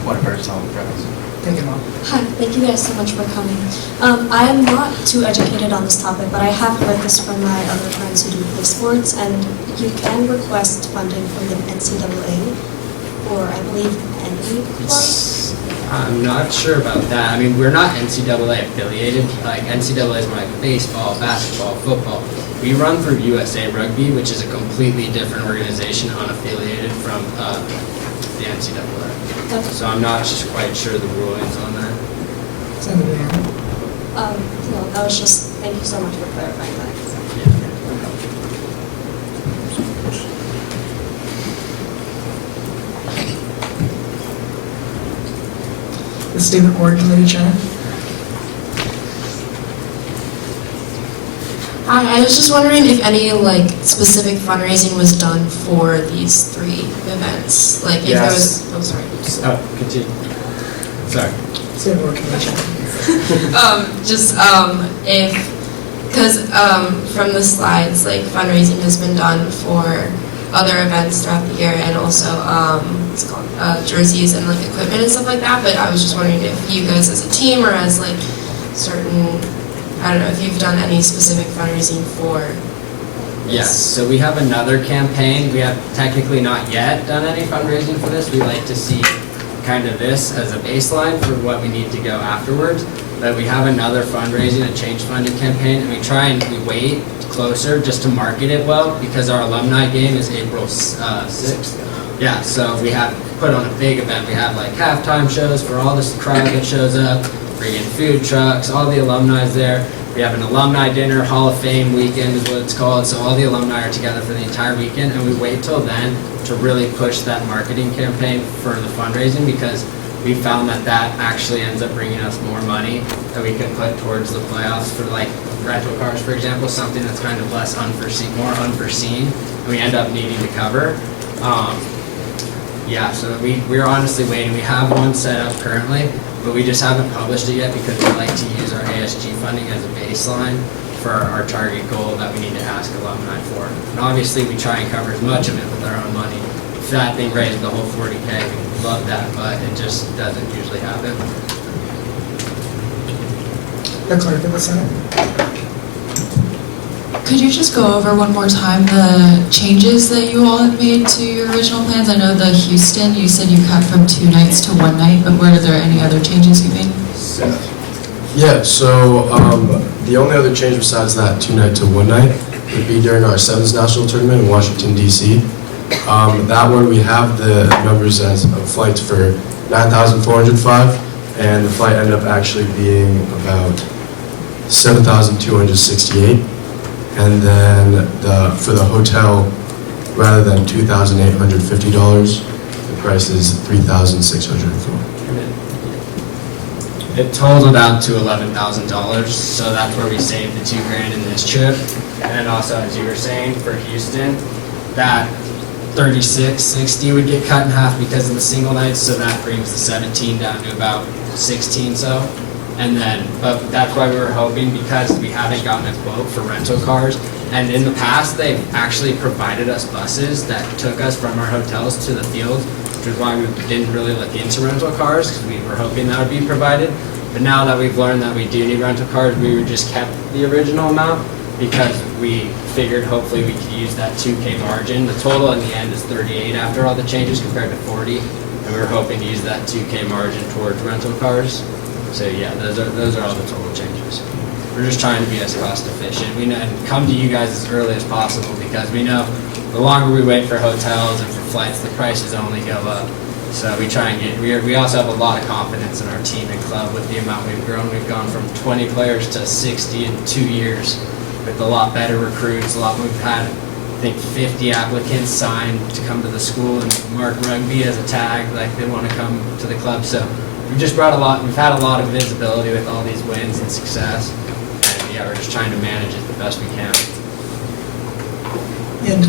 One person on the premise. Take him off. Hi. Thank you guys so much for coming. I am not too educated on this topic, but I have heard this from my other friends who do play sports, and you can request funding from the NCAA, or I believe any club. I'm not sure about that. I mean, we're not NCAA affiliated. Like NCAA is more like baseball, basketball, football. We run through USA Rugby, which is a completely different organization, unaffiliated from the NCAA. Okay. So I'm not just quite sure the rulings on that. No, that was just, thank you so much for clarifying that. The Student Board Committee Chair. I was just wondering if any like specific fundraising was done for these 3 events. Like if there was, oh sorry. Oh, continue. Sorry. Student Board Committee Chair. If, because from the slides, like fundraising has been done for other events throughout the year, and also what's it called, jerseys and like equipment and stuff like that. But I was just wondering if you guys as a team or as like certain, I don't know, if you've done any specific fundraising for this. Yes, so we have another campaign. We have technically not yet done any fundraising for this. We like to see kind of this as a baseline for what we need to go afterwards. But we have another fundraising, a change funding campaign, and we wait closer just to market it well, because our alumni game is April 6th. Yeah, so we have put on a big event. We have like halftime shows for all this crowd that shows up, bring in food trucks, all the alumni there. We have an alumni dinner, Hall of Fame weekend is what it's called, so all the alumni are together for the entire weekend, and we wait till then to really push that marketing campaign for the fundraising, because we found that that actually ends up bringing us more money that we can put towards the playoffs for like rental cars, for example, something that's kind of less unforeseen, more unforeseen, and we end up needing to cover. Yeah, so we're honestly waiting. We have one set up currently, but we just haven't published it yet because we like to use our ASG funding as a baseline for our target goal that we need to ask alumni for. And obviously we try and cover as much of it with our own money. If that thing raised the whole 40K, we'd love that, but it just doesn't usually happen. The Clerk of the Senate. Could you just go over one more time the changes that you all had made to your original plans? I know the Houston, you said you cut from 2 nights to 1 night, but were there any other changes you made? Yeah, so the only other change besides that 2 night to 1 night would be during our 7th national tournament in Washington, D.C. That one we have the numbers as flights for 9,405, and the flight ended up actually being about 7,268. And then for the hotel, rather than $2,850, the price is $3,604. It totaled out to $11,000, so that's where we saved the $2,000 in this trip. And then also, as you were saying, for Houston, that $36.60 would get cut in half because of the single nights, so that brings the 17 down to about 16 so. And then, but that's why we were hoping, because we haven't gotten a quote for rental cars. And in the past, they've actually provided us buses that took us from our hotels to the field, which is why we didn't really look into rental cars, because we were hoping that would be provided. But now that we've learned that we do need rental cars, we just kept the original amount, because we figured hopefully we could use that 2K margin. The total in the end is 38 after all the changes compared to 40. And we were hoping to use that 2K margin towards rental cars. So yeah, those are all the total changes. We're just trying to be as cost efficient. We know, and come to you guys as early as possible, because we know the longer we wait for hotels and for flights, the prices only go up. So we try and get, we also have a lot of confidence in our team and club with the amount we've grown. We've gone from 20 players to 60 in 2 years with a lot better recruits. We've had, I think, 50 applicants signed to come to the school and mark rugby as a tag, like they want to come to the club. So we've just brought we've had a lot of visibility with all these wins and success. And yeah, we're just trying to manage it the best we can. And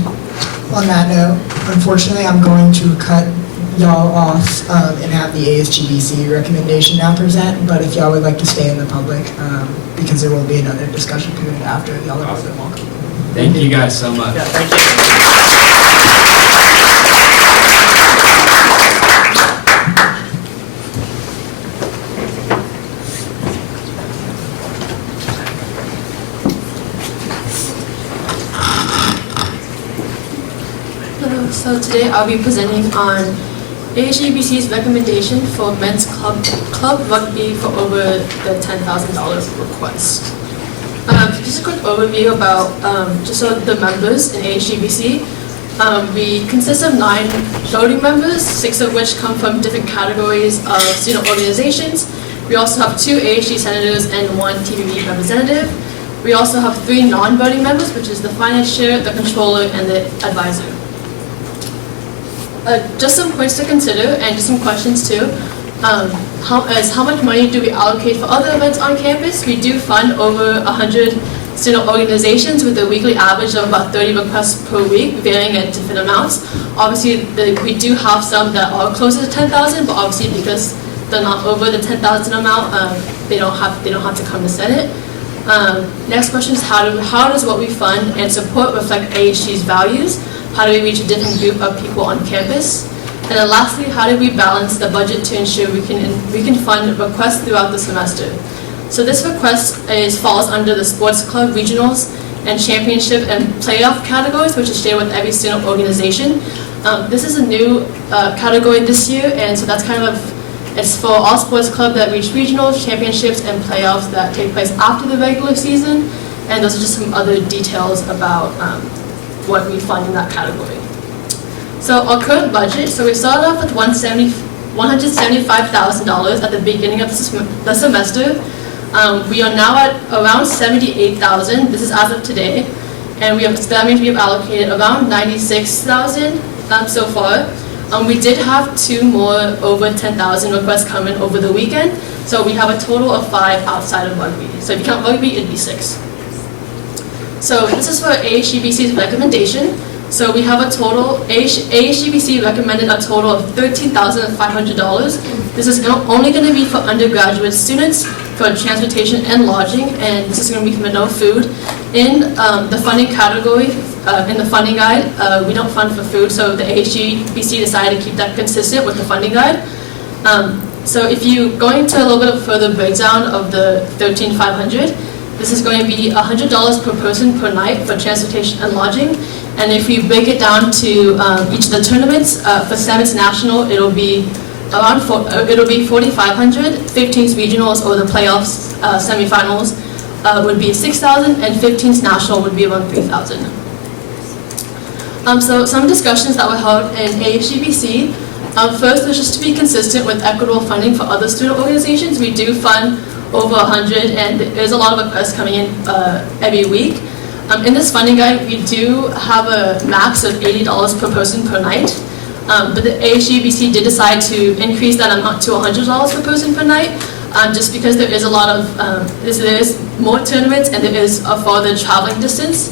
on that note, unfortunately, I'm going to cut y'all off and have the ASGBC recommendation now present, but if y'all would like to stay in the public, because there will be another discussion period after, y'all are more than welcome. Thank you guys so much. Yeah, thank you. I'll be presenting on ASGBC's recommendation for men's club rugby for over the $10,000 request. Just a quick overview about just so the members in ASGBC. We consist of 9 voting members, 6 of which come from different categories of student organizations. We also have 2 ASG senators and 1 TVB representative. We also have 3 non-voting members, which is the finance chair, the controller, and the advisor. Just some points to consider and just some questions too. How much money do we allocate for other events on campus? We do fund over 100 student organizations with a weekly average of about 30 requests per week, varying at different amounts. Obviously, we do have some that are closer to 10,000, but obviously because they're not over the 10,000 amount, they don't have to come to Senate. Next question is how does what we fund and support reflect ASG's values? How do we reach a different group of people on campus? And then lastly, how do we balance the budget to ensure we can fund requests throughout the semester? So this request falls under the sports club regionals and championship and playoff categories, which is shared with every student organization. This is a new category this year, and so that's it's for all sports clubs that reach regionals, championships, and playoffs that take place after the regular season. And those are just some other details about what we fund in that category. So our current budget, so we started off with $175,000 at the beginning of the semester. We are now at around $78,000. This is as of today, and that means we have allocated around $96,000 so far. We did have 2 more over 10,000 requests come in over the weekend, so we have a total of 5 outside of rugby. So if you count rugby, it'd be 6. So this is for ASGBC's recommendation. So we have a total, ASGBC recommended a total of $13,500. This is only going to be for undergraduate students for transportation and lodging, and this is going to be for no food. In the funding category, in the funding guide, we don't fund for food, so the ASGBC decided to keep that consistent with the funding guide. So if you go into a little bit of further breakdown of the $13,500, this is going to be $100 per person per night for transportation and lodging. And if we break it down to each of the tournaments, for Senate's National, it'll be $4,500. 15's regionals or the playoffs, semifinals would be $6,000, and 15's national would be around $3,000. So some discussions that were held in ASGBC. First was just to be consistent with equitable funding for other student organizations. We do fund over 100, and there's a lot of requests coming in every week. In this funding guide, we do have a max of $80 per person per night, but the ASGBC did decide to increase that amount to $100 per person per night, just because there is a lot of, there is more tournaments and there is a farther traveling distance,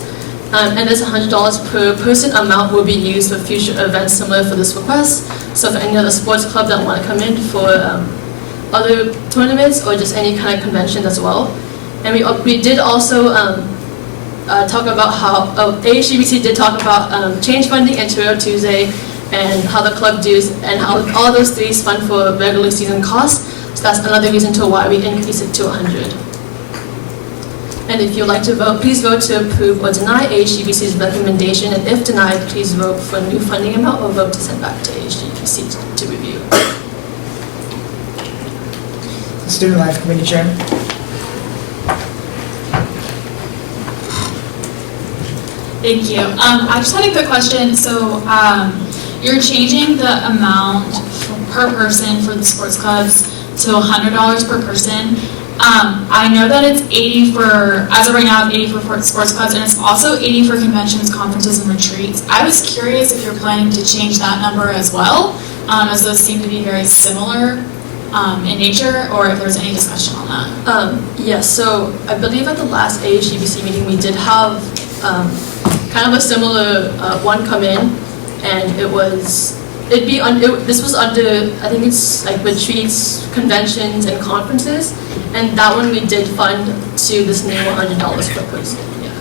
and this $100 per person amount will be used for future events similar for this request. So for any other sports club that want to come in for other tournaments or just any kind of conventions as well. And we did also talk about how ASGBC did talk about change funding and Tour Tuesday and how the club dues and how all those 3 fund for regular season costs. So that's another reason to why we increase it to 100. And if you'd like to vote, please vote to approve or deny ASGBC's recommendation, and if denied, please vote for a new funding amount or vote to send back to ASGBC to review. Student Life Committee Chair. Thank you. I just had a quick question. So you're changing the amount per person for the sports clubs to $100 per person. I know that it's 80 for, as of right now, it's 80 for sports clubs, and it's also 80 for conventions, conferences, and retreats. I was curious if you're planning to change that number as well, as those seem to be very similar in nature, or if there's any discussion on that. Yes, so I believe at the last ASGBC meeting, we did have kind of a similar one come in, and this was under, I think it's like retreats, conventions, and conferences, and that one we did fund to this new $100 per person. Yeah.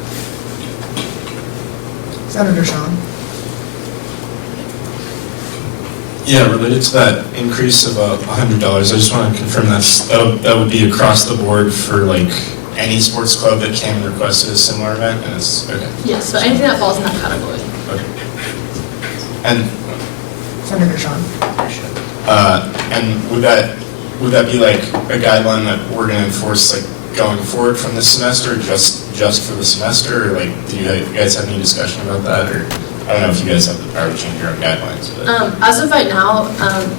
Senator Sean. Yeah, related to that increase of $100, I just want to confirm that would be across the board for like any sports club that came and requested a similar event? And it's, okay. Yes, so anything that falls in that category. Okay. And Senator Sean. And would that be like a guideline that we're going to enforce like going forward from this semester, just for the semester? Or like, do you guys have any discussion about that? Or I don't know if you guys have the power to change your own guidelines. But. As of right now,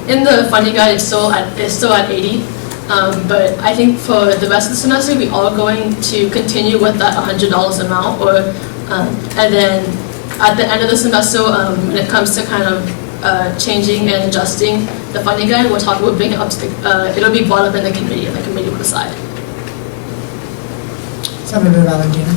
in the funding guide, it's still at 80. But I think for the rest of the semester, we are going to continue with that $100 amount, and then at the end of the semester, when it comes to kind of changing and adjusting the funding guide, we'll bring it up to it'll be brought up in the committee, and the committee will decide. Senator Valentina.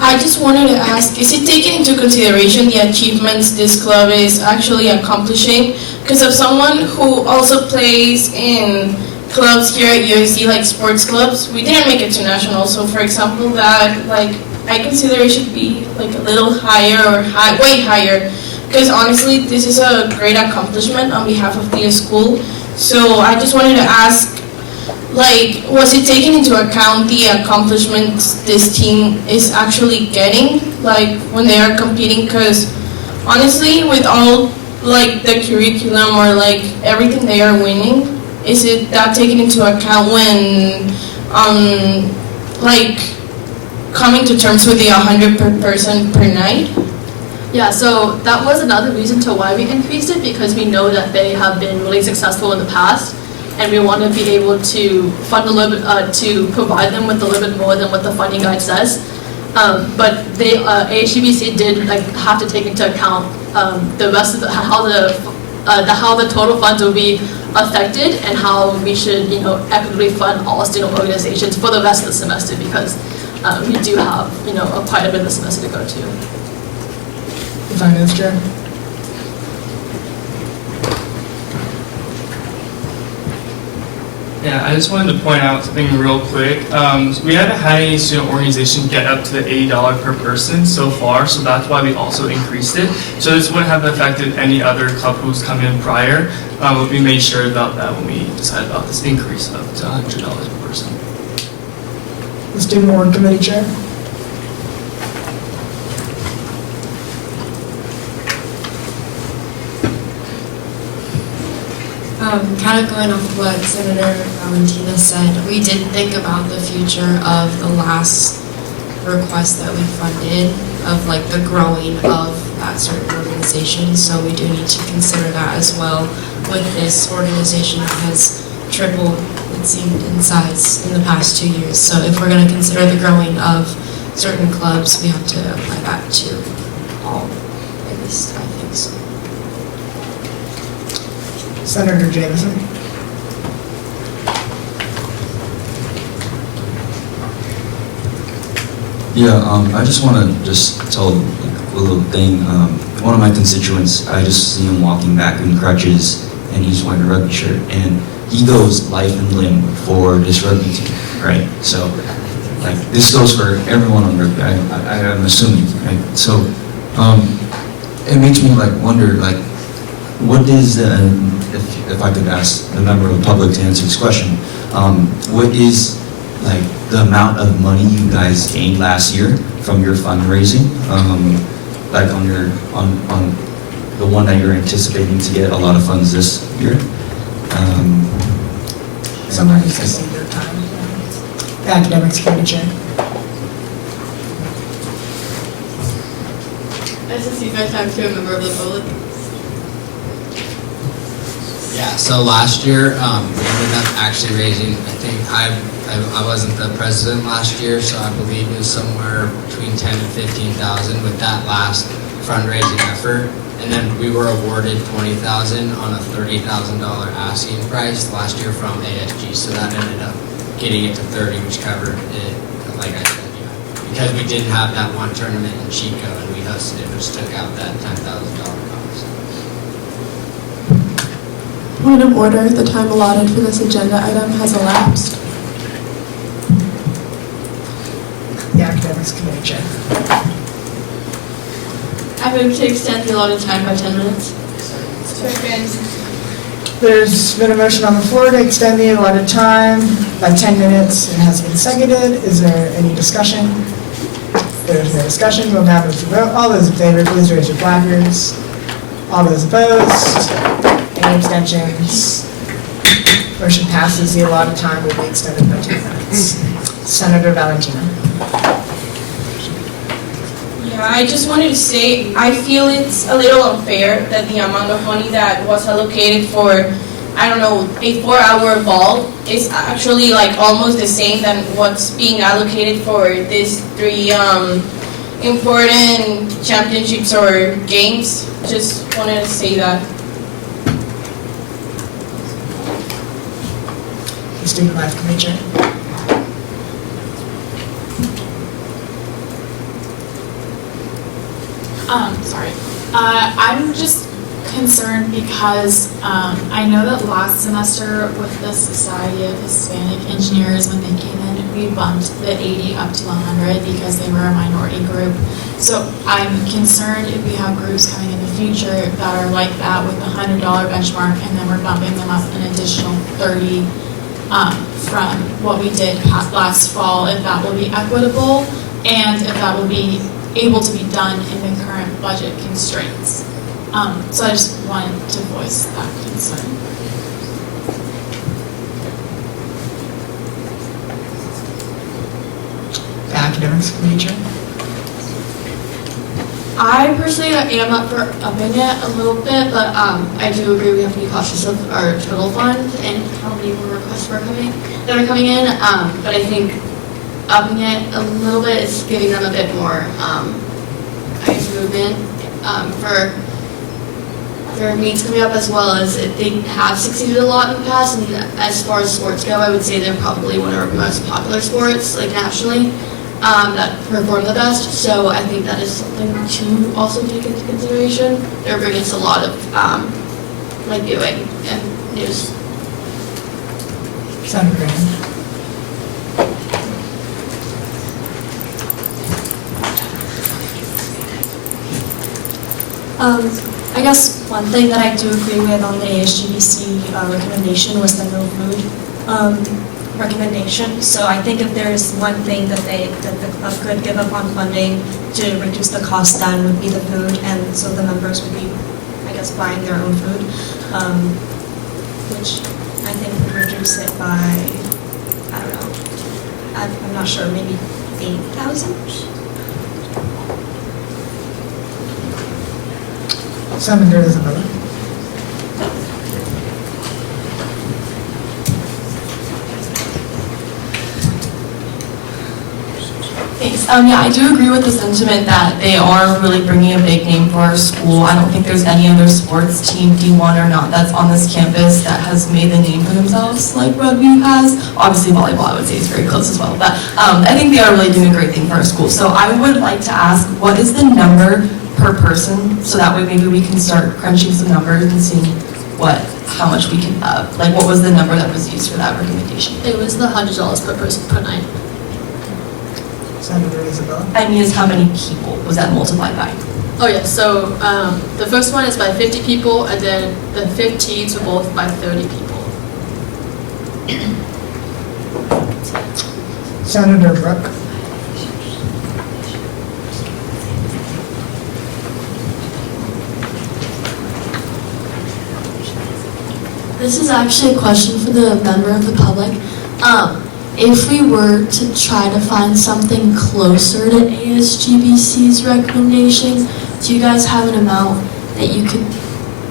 I just wanted to ask, is it taking into consideration the achievements this club is actually accomplishing? Because of someone who also plays in clubs here at USD, like sports clubs, we didn't make it to national. So for example, that like I consider it should be like a little higher or way higher. Because honestly, this is a great accomplishment on behalf of the school. So I just wanted to ask, like, was it taken into account the accomplishments this team is actually getting, like, when they are competing? Because, honestly, with all, like, the curriculum or, like, everything they are winning, is it that taken into account when, like, coming to terms with the 100 per person per night? Yeah, so that was another reason to why we increased it, because we know that they have been really successful in the past. And we want to be able to fund a little bit, to provide them with a little bit more than what the funding guide says. But they, ASGBC did like have to take into account the rest of how the total funds will be affected and how we should, equitably fund all student organizations for the rest of the semester, because we do have, quite a bit of the semester to go to. Finance Chair. Yeah, I just wanted to point out something real quick. We haven't had any student organization get up to the $80 per person so far, so that's why we also increased it. So this wouldn't have affected any other club who's come in prior, but we made sure about that when we decided about this increase up to $100 per person. The Student Board Committee Chair. Kind of going off of what Senator Valentina said, we did think about the future of the last request that we funded, of like the growing of that certain organization. So we do need to consider that as well with this organization that has tripled, it seemed, in size in the past 2 years. So if we're going to consider the growing of certain clubs, we have to apply that to all, at least I think so. Senator Jameson. Yeah, I just want to tell like, a little thing. One of my constituents, I just see him walking back in crutches, and he's wearing a rugby shirt, and he goes life and limb for this rugby team, right? So, like, this goes for everyone on rugby, I'm assuming, right? So, it makes me, like, wonder, like, what is, if I could ask the member of the public to answer this question, what is, like, the amount of money you guys gained last year from your fundraising, like on the one that you're anticipating to get a lot of funds this year? Someone needs to see their time. Academics Committee Chair. Nice to see you guys have to a member of the public. Yeah, so last year, we ended up actually raising, I think, I wasn't the president last year, so I believe it was somewhere between 10 and 15,000 with that last fundraising effort. And then we were awarded 20,000 on a $30,000 asking price last year from ASG, so that ended up getting it to 30, which covered it, like I said, because we didn't have that one tournament in Chico and we hosted it, which took out that $10,000 cost. Point of order, the time allotted for this agenda item has elapsed. The Academics Committee Chair. I move to extend the allotted time by 10 minutes. There's been a motion on the floor to extend the allotted time by 10 minutes. It has been seconded. Is there any discussion? If there's no discussion, we'll now move to vote. All those in favor, please raise your placards. All those opposed? Any abstentions? Motion passes. The allotted time will be extended by 2 minutes. Senator Valentina. Yeah, I just wanted to say, I feel it's a little unfair that the amount of money that was allocated for, I don't know, a 4-hour ball is actually like almost the same than what's being allocated for these 3 important championships or games. Just wanted to say that. The Student Life Committee Chair. Sorry. I'm just concerned because I know that last semester with the Society of Hispanic Engineers, when they came in, we bumped the 80 up to 100 because they were a minority group. So I'm concerned if we have groups coming in the future that are like that with the $100 benchmark, and then we're bumping them up an additional 30 from what we did last fall, if that will be equitable and if that will be able to be done in the current budget constraints. So I just wanted to voice that concern. The Academics Committee Chair. I personally am up for upping it a little bit, but I do agree we have to be cautious of our total fund and how many more requests are coming in. But I think upping it a little bit is giving them a bit more, movement for their meets coming up, as well as if they have succeeded a lot in the past. And as far as sports go, I would say they're probably one of our most popular sports, like nationally, that perform the best. So I think that is something to also take into consideration. They're bringing us a lot of like viewing and news. Senator Graham. I guess one thing that I do agree with on the ASGBC recommendation was the no food recommendation. So I think if there's one thing that the club could give up on funding to reduce the cost, then would be the food, and so the members would be, I guess, buying their own food, which I think would reduce it by, I don't know, I'm not sure, maybe 8,000? Senator Isabella. Thanks. Yeah, I do agree with the sentiment that they are really bringing a big name for our school. I don't think there's any other sports team, D1 or not, that's on this campus that has made the name for themselves like rugby has. Obviously volleyball, I would say, is very close as well. But I think they are really doing a great thing for our school. So I would like to ask, what is the number per person, so that way maybe we can start crunching some numbers and seeing how much we can, like what was the number that was used for that recommendation? It was the $100 per person per night. Senator Isabella. I mean, is how many people was that multiplied by? Oh yeah, so the first one is by 50 people, and then the 15s were both by 30 people. Senator Brooke. This is actually a question for the member of the public. If we were to try to find something closer to ASGBC's recommendation, do you guys have an amount that you could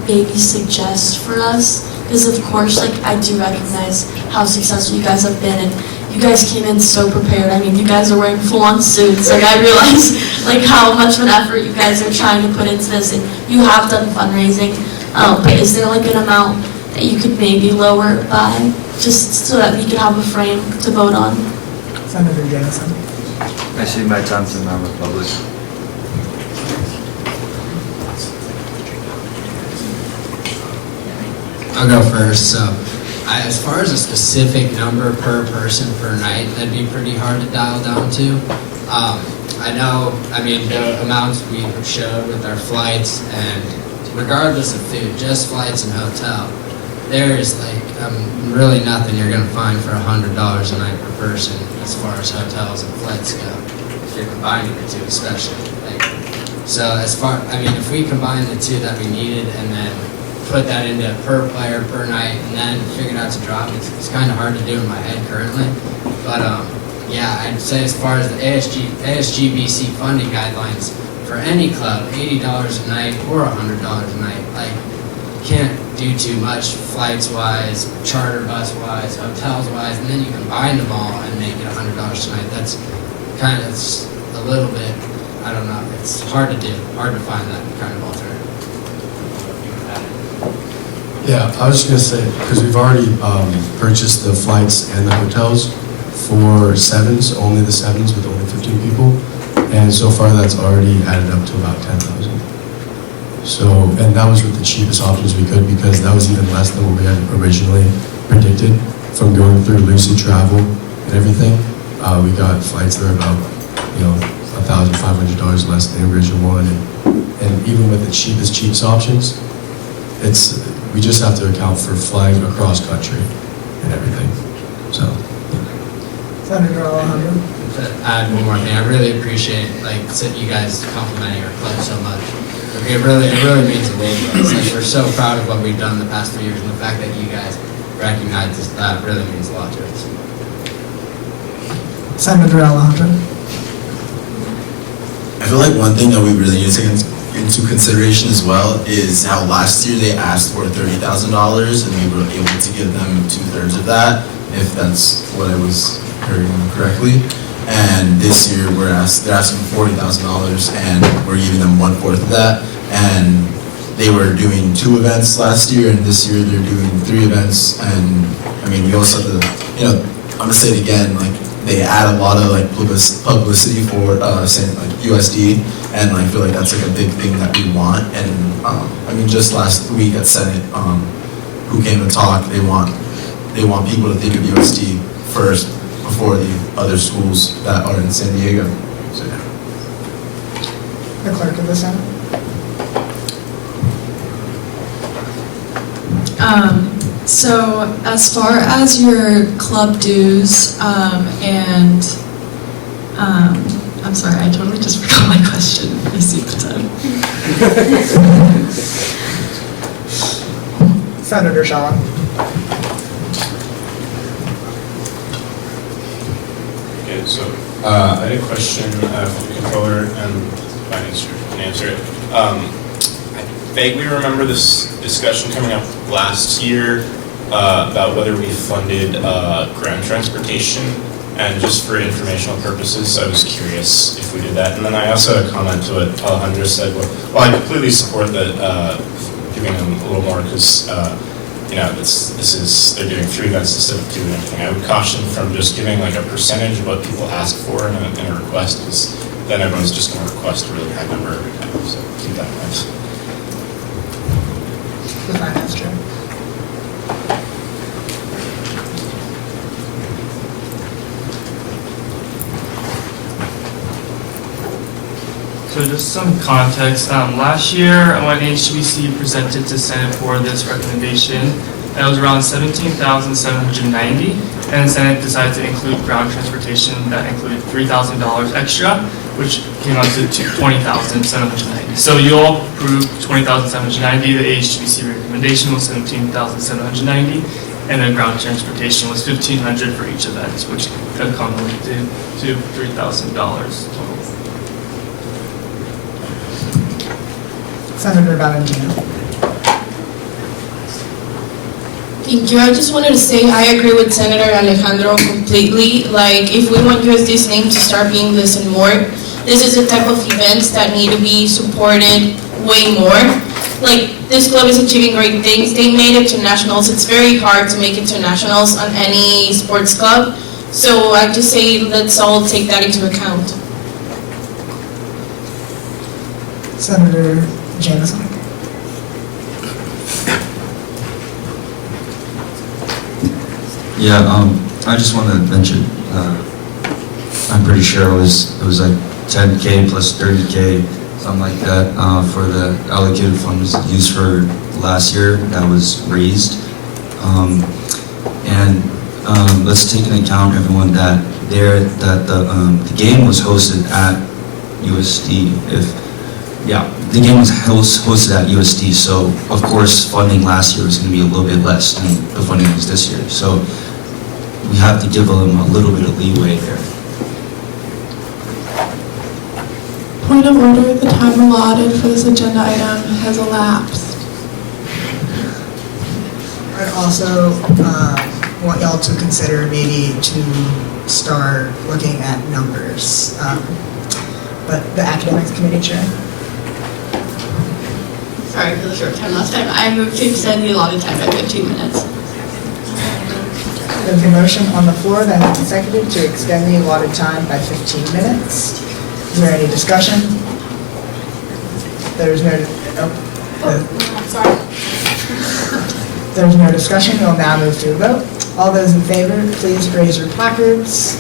maybe suggest for us? Because of course, like, I do recognize how successful you guys have been, and you guys came in so prepared. I mean, you guys are wearing full-on suits. Like, I realize like how much of an effort you guys are trying to put into this, and you have done fundraising. But is there like an amount that you could maybe lower it by, just so that we could have a frame to vote on? Senator Jennison. I see my time to member public. I'll go first. So, as far as a specific number per person per night, that'd be pretty hard to dial down to. I know, I mean, the amounts we showed with our flights, and regardless of food, just flights and hotel, there is like really nothing you're going to find for $100 a night per person as far as hotels and flights go. If you're combining the two, especially, like, So if we combine the two that we needed and then put that into per player, per night, and then figured out to drop, it's kind of hard to do in my head currently. But yeah, I'd say as far as the ASGBC funding guidelines, for any club, $80 a night or $100 a night, like, can't do too much flights-wise, charter bus-wise, hotels-wise, and then you combine them all and make it $100 a night. That's it's a little bit, I don't know, it's hard to do, hard to find that kind of alternative. Yeah, I was just going to say, because we've already purchased the flights and the hotels for sevens, only the sevens with only 15 people, and so far that's already added up to about 10,000. So, and that was with the cheapest options we could, because that was even less than what we had originally predicted from going through Lucy Travel and everything. We got flights that are about, $1,500 less than the original one, and even with the cheapest options, we just have to account for flying across country and everything. So, Senator Alejandro. Add one more thing. I really appreciate you guys complimenting our club so much. It really means a lot to us. Like, we're so proud of what we've done the past 3 years, and the fact that you guys recognize that really means a lot to us. Senator Alejandro. I feel like one thing that we really need to take into consideration as well is how last year they asked for $30,000 and we were able to give them 2/3 of that, if that's what I was hearing correctly. And this year they're asking $40,000 and we're giving them 1/4 of that. And they were doing 2 events last year, and this year they're doing 3 events. And I mean, we also have to, I'm gonna say it again, like, they add a lot of publicity for USD, and I feel like that's a big thing that we want. And just last week at Senate, who came to talk, they want people to think of USD first before the other schools that are in San Diego. So yeah. The clerk of the Senate. So as far as your club dues and I'm sorry, I totally just forgot my question. I see the time. Senator Shaw. Okay, so I had a question for the controller and finance can answer it. I vaguely remember this discussion coming up last year about whether we funded ground transportation, and just for informational purposes, I was curious if we did that. And then I also had a comment to what Alejandro said. Well, I completely support that giving them a little more, because they're doing 3 events instead of 2 and everything. I would caution from just giving like a percentage of what people ask for in a request, because then everyone's just going to request a really high number every time. So keep that in mind. The finance chair. So just some context. Last year, when HBC presented to Senate for this recommendation, it was around $17,790, and the Senate decided to include ground transportation that included $3,000 extra, which came out to $20,790. So you all approved $20,790. The HBC recommendation was $17,790, and then ground transportation was $1,500 for each event, which accumulated to $3,000 total. Senator Valentino. Thank you. I just wanted to say I agree with Senator Alejandro completely. Like, if we want USD's name to start being listened more, this is the type of events that need to be supported way more. Like, this club is achieving great things. They made it to nationals. It's very hard to make it to nationals on any sports club. So I just say let's all take that into account. Senator Jameson. Yeah, I just want to mention, I'm pretty sure it was like 10K plus 30K, something like that, for the allocated funds used for last year that was raised. And let's take into account, everyone, that the game was hosted at USD. If Yeah, the game was hosted at USD, so of course funding last year was going to be a little bit less than the funding was this year. So we have to give them a little bit of leeway there. Point of order, the time allotted for this agenda item has elapsed. I'd also want y'all to consider maybe to start looking at numbers. But the academics committee chair. Sorry for the short time last time. I moved to extend the allotted time by 15 minutes. There's a motion on the floor that has been seconded to extend the allotted time by 15 minutes. Is there any discussion? There's no, Sorry. there's no discussion. We'll now move to a vote. All those in favor, please raise your placards.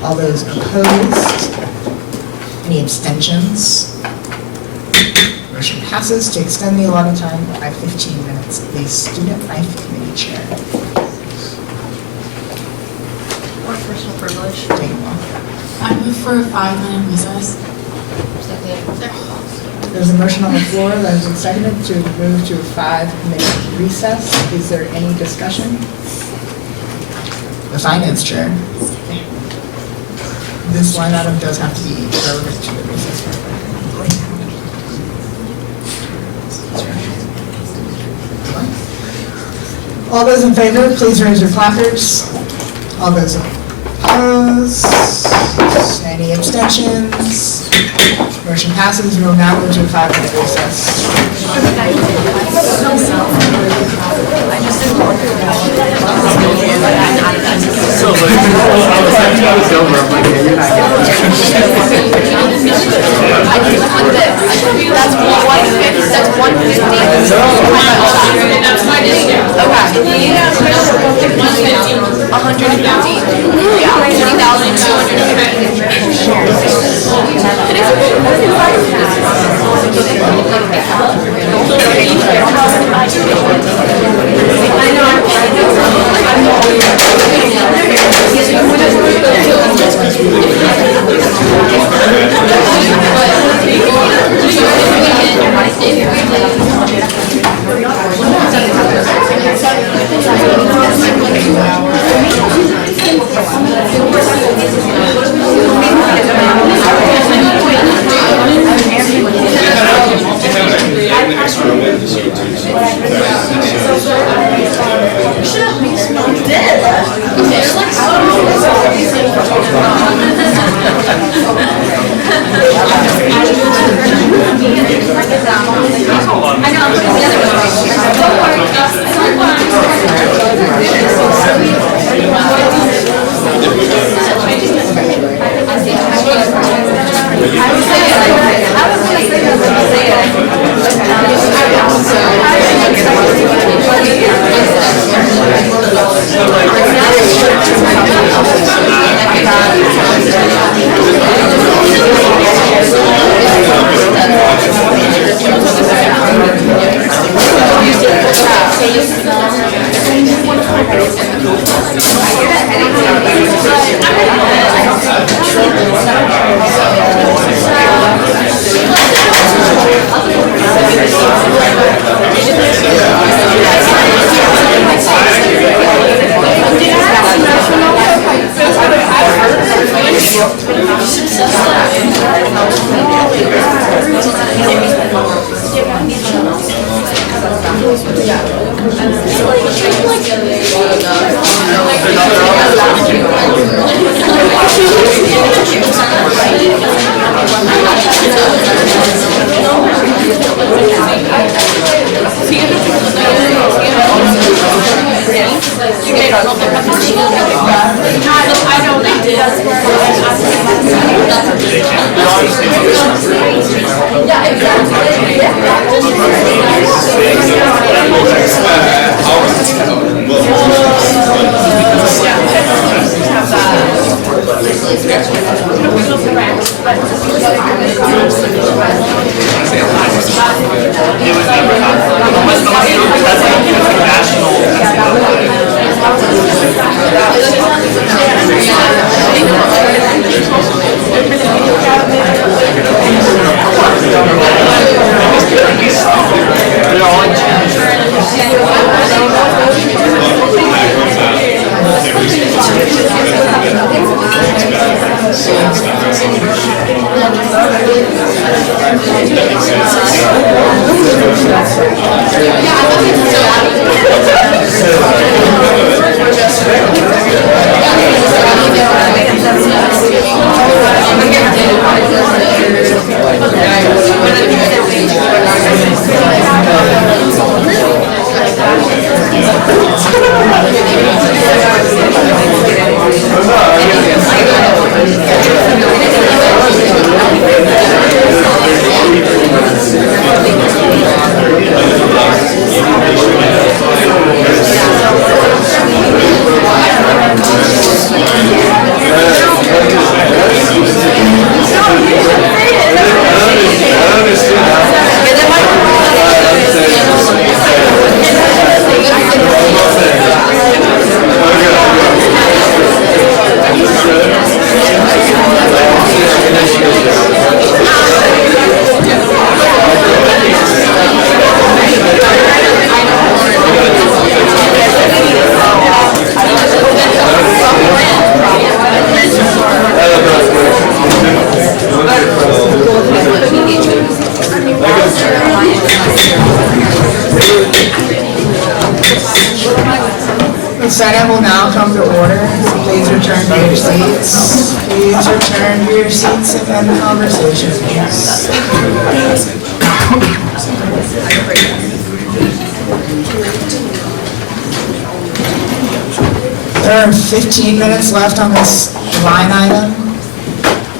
All those opposed? Any abstentions? Motion passes to extend the allotted time by 15 minutes. The Student Life Committee Chair. Or personal privilege. Take it off. I move for a 5-minute recess. There's a motion on the floor that has been seconded to move to a 5-minute recess. Is there any discussion? The Finance Chair. This line item does have to be relevant to the recess. All those in favor, please raise your placards. All those opposed? Any abstentions? Motion passes. We will now move to a 5-minute recess. That's 150. That's my district. Okay. 150. Yeah, 'Cause The Senate will now come to order. Please return to your seats. Please return to your seats and end the conversation. There are 15 minutes left on this line item,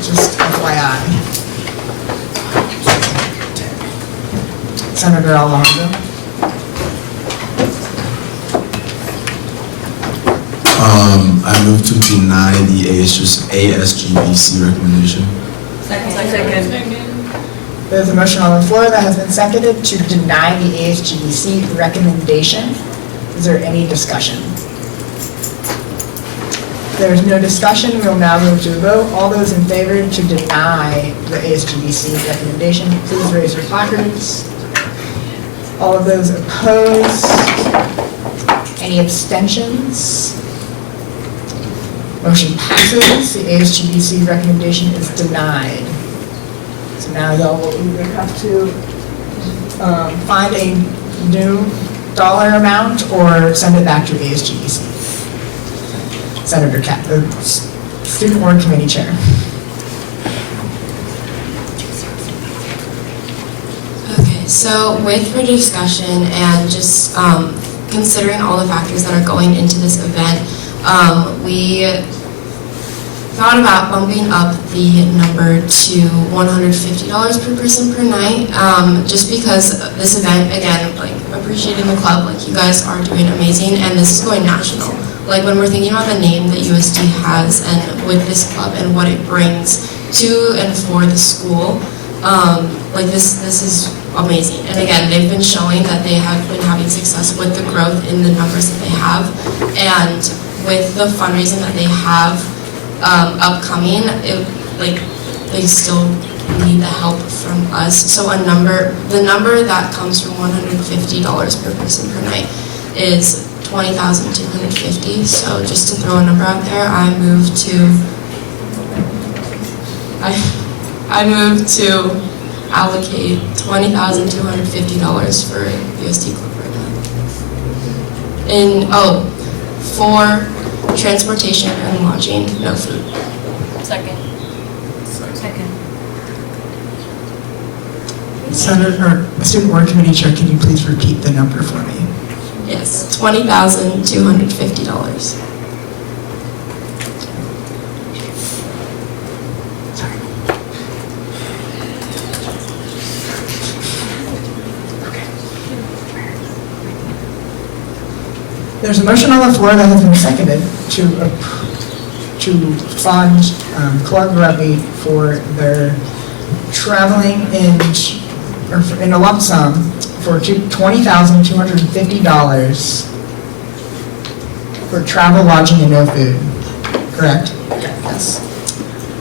just FYI. Senator Alonso. I move to deny the ASGBC recommendation. There's a motion on the floor that has been seconded to deny the ASGBC recommendation. Is there any discussion? There's no discussion. We'll now move to a vote. All those in favor to deny the ASGBC recommendation, please raise your placards. All of those opposed? Any abstentions? Motion passes. The ASGBC recommendation is denied. So now y'all will either have to find a new dollar amount or send it back to ASGBC. Senator Cat, the Student Board Committee Chair. Okay, so with for discussion and just considering all the factors that are going into this event, we thought about bumping up the number to $150 per person per night, just because this event, again, like appreciating the club, like you guys are doing amazing, and this is going national. Like when we're thinking about the name that USD has and with this club and what it brings to and for the school, like this is amazing. And again, they've been showing that they have been having success with the growth in the numbers that they have, and with the fundraising that they have upcoming, they still need the help from us. So the number that comes from $150 per person per night is $20,250. So just to throw a number out there, I move to allocate $20,250 for USD Club right now. For transportation and lodging, no food. Second. Senator, Student Board Committee Chair, can you please repeat the number for me? Yes, $20,250. There's a motion on the floor that has been seconded to fund Club Rugby for their traveling in a lump sum for $20,250 for travel, lodging, and no food. Correct? Yes.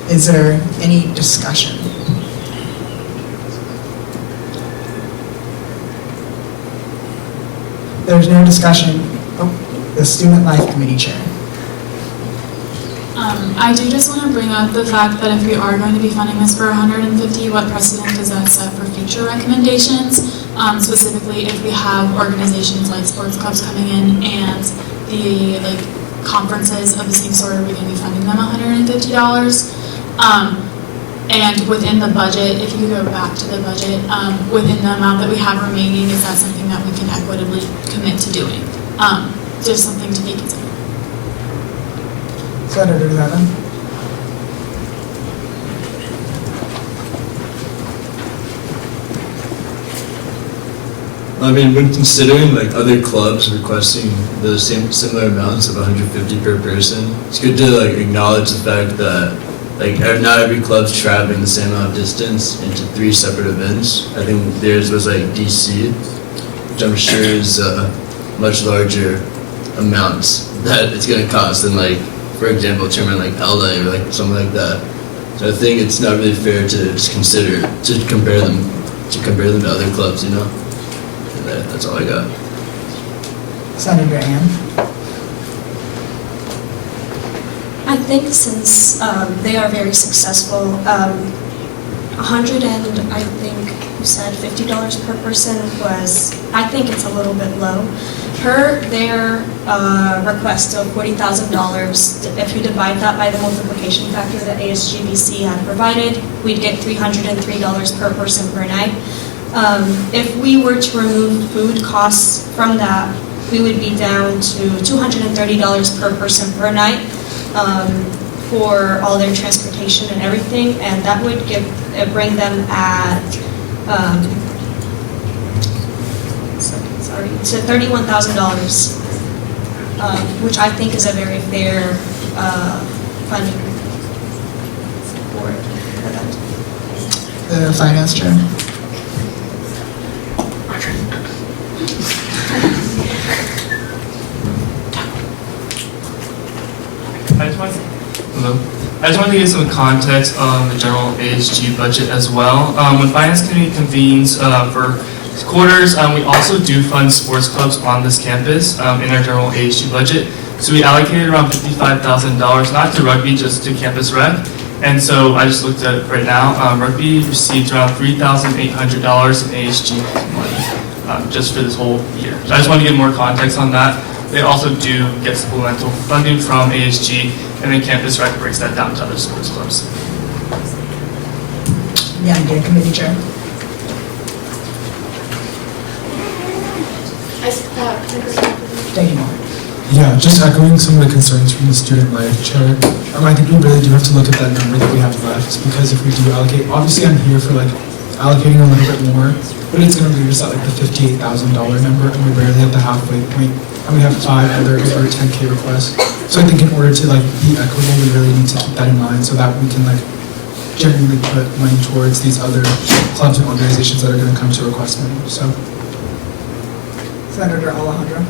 Is there any discussion? There's no discussion. The Student Life Committee Chair. I do just want to bring up the fact that if we are going to be funding this for 150, what precedent does that set for future recommendations? specifically if we have organizations like sports clubs coming in and the conferences of the same sort, are we going to be funding them $150? And within the budget, if you go back to the budget, within the amount that we have remaining, is that something that we can equitably commit to doing? Just something to be considered. Senator Levin. I mean, when considering like other clubs requesting the similar amounts of 150 per person, it's good to like acknowledge the fact that like not every club's traveling the same amount of distance into 3 separate events. I think theirs was like DC, which I'm sure is a much larger amounts that it's going to cost than like, for example, a tournament like LA or like something like that. So I think it's not really fair to just consider to compare them to other clubs, you know. That's all I got. Senator Ann. I think since they are very successful, 100 and I think you said $50 per person was, I think it's a little bit low. Their request of $40,000, if you divide that by the multiplication factor that ASGBC had provided, we'd get $303 per person per night. If we were to remove food costs from that, we would be down to $230 per person per night for all their transportation and everything, and that would bring them at to $31,000, which I think is a very fair funding for that. The finance chair. I just wanted to give some context on the general ASG budget as well. When Finance Committee convenes for quarters, we also do fund sports clubs on this campus in our general ASG budget. So we allocated around $55,000, not to rugby, just to campus rec. And so I just looked at it right now. Rugby received around $3,800 in ASG money just for this whole year. So I just want to give more context on that. They also do get supplemental funding from ASG, and then Campus Rec breaks that down to other sports clubs. Yeah, again, committee chair. Thank you, Mark. Yeah, just echoing some of the concerns from the student life chair. I think we really do have to look at that number that we have left, because if we do allocate, obviously I'm here for like allocating a little bit more, but it's going to leave us at like the $58,000 number, and we barely at the halfway point. And we have 5 other over 10K requests. So I think in order to like be equitable, we really need to keep that in mind so that we can like genuinely put money towards these other clubs and organizations that are going to come to request money. So, Senator Alejandro.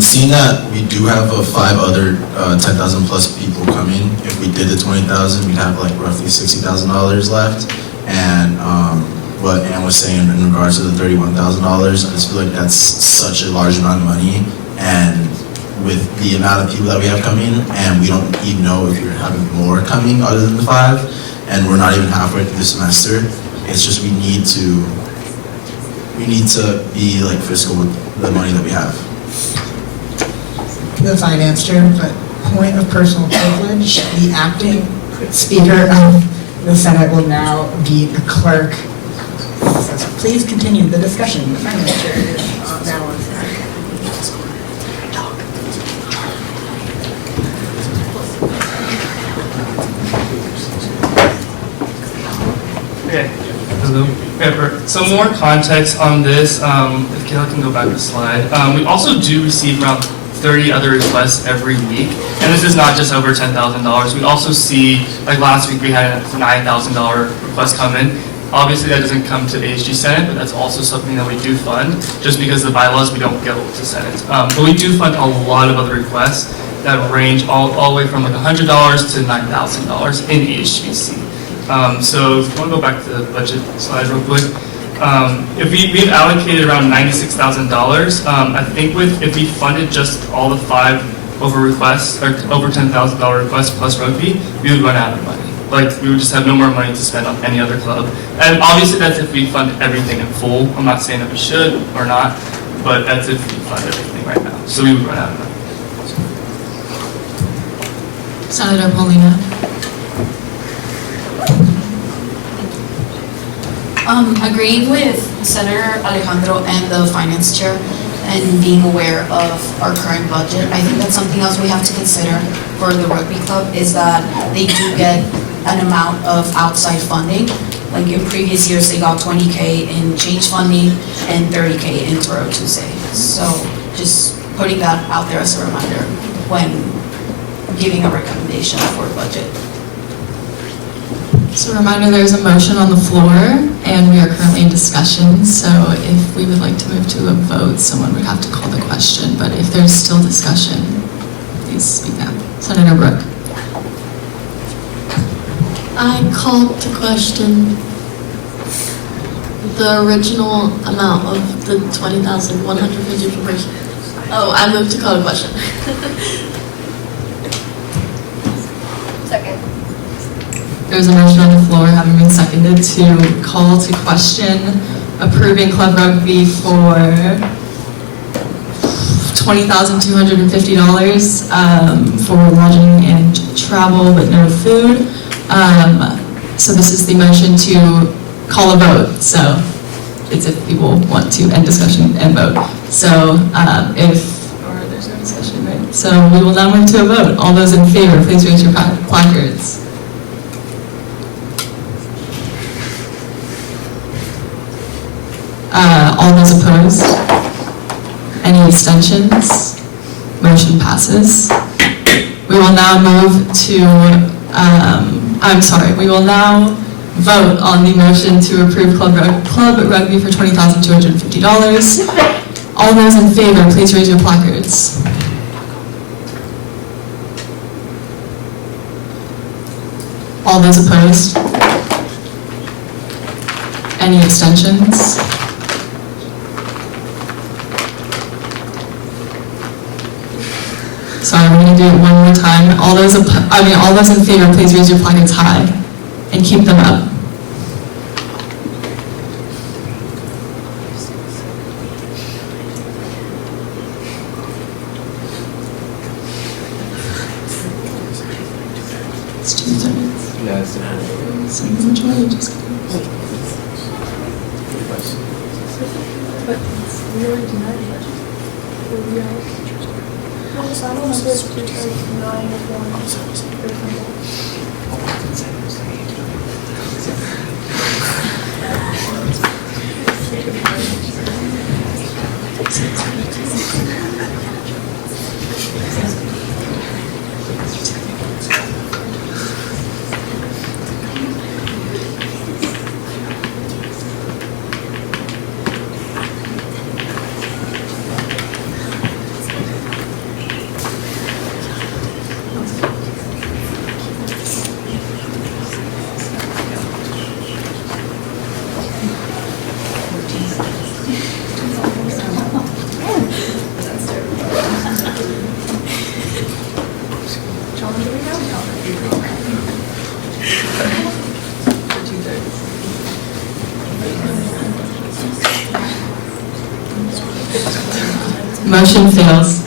Seeing that we do have 5 other 10,000 plus people coming, if we did the 20,000, we'd have like roughly $60,000 left. And what Ann was saying in regards to the $31,000, I just feel like that's such a large amount of money. And with the amount of people that we have coming, and we don't even know if we're having more coming other than the 5, and we're not even halfway through the semester, it's just we need to be like fiscal with the money that we have. The finance chair, but point of personal privilege, the acting speaker of the Senate will now be the clerk. So please continue the discussion. The finance chair is now on. Okay. Hello. Okay, for some more context on this, if Kayla can go back to the slide. We also do receive around 30 other requests every week, and this is not just over $10,000. We also see, like last week we had a $9,000 request come in. Obviously that doesn't come to ASG Senate, but that's also something that we do fund, just because the bylaws we don't go to Senate. But we do fund a lot of other requests that range all the way from like $100 to $9,000 in ASGBC. So if you want to go back to the budget slide real quick. If we've allocated around $96,000, I think if we funded just all the 5 over requests, or over $10,000 requests plus rugby, we would run out of money. like we would just have no more money to spend on any other club. And obviously that's if we fund everything in full. I'm not saying that we should or not, but that's if we fund everything right now. So we would run out of money. Senator Molina. Agreeing with Senator Alejandro and the finance chair and being aware of our current budget, I think that's something else we have to consider for the rugby club is that they do get an amount of outside funding. Like in previous years, they got 20K in change funding and 30K in Toro Tuesday. So just putting that out there as a reminder when giving a recommendation for budget. So a reminder, there's a motion on the floor, and we are currently in discussion, so if we would like to move to a vote, someone would have to call the question, but if there's still discussion, please speak now. Senator Brooke. I called to question the original amount of the $20,150 per person. Oh, I moved to call the question. Second. There's a motion on the floor having been seconded to call to question approving club rugby for $20,250 for lodging and travel but no food. So this is the motion to call a vote. So it's if people want to end discussion and vote. So or there's no discussion, right? So we will now move to a vote. All those in favor, please raise your placards. All those opposed? Any abstentions? Motion passes. We will now move to, we will now vote on the motion to approve club rugby for $20,250. All those in favor, please raise your placards. All those opposed? Any abstentions? Sorry, we're going to do it one more time. All those in favor, please raise your placards high and keep them up. It's 2/3. Yeah, it's Simple majority, just I don't know if it's 239 or 2/3. Motion fails.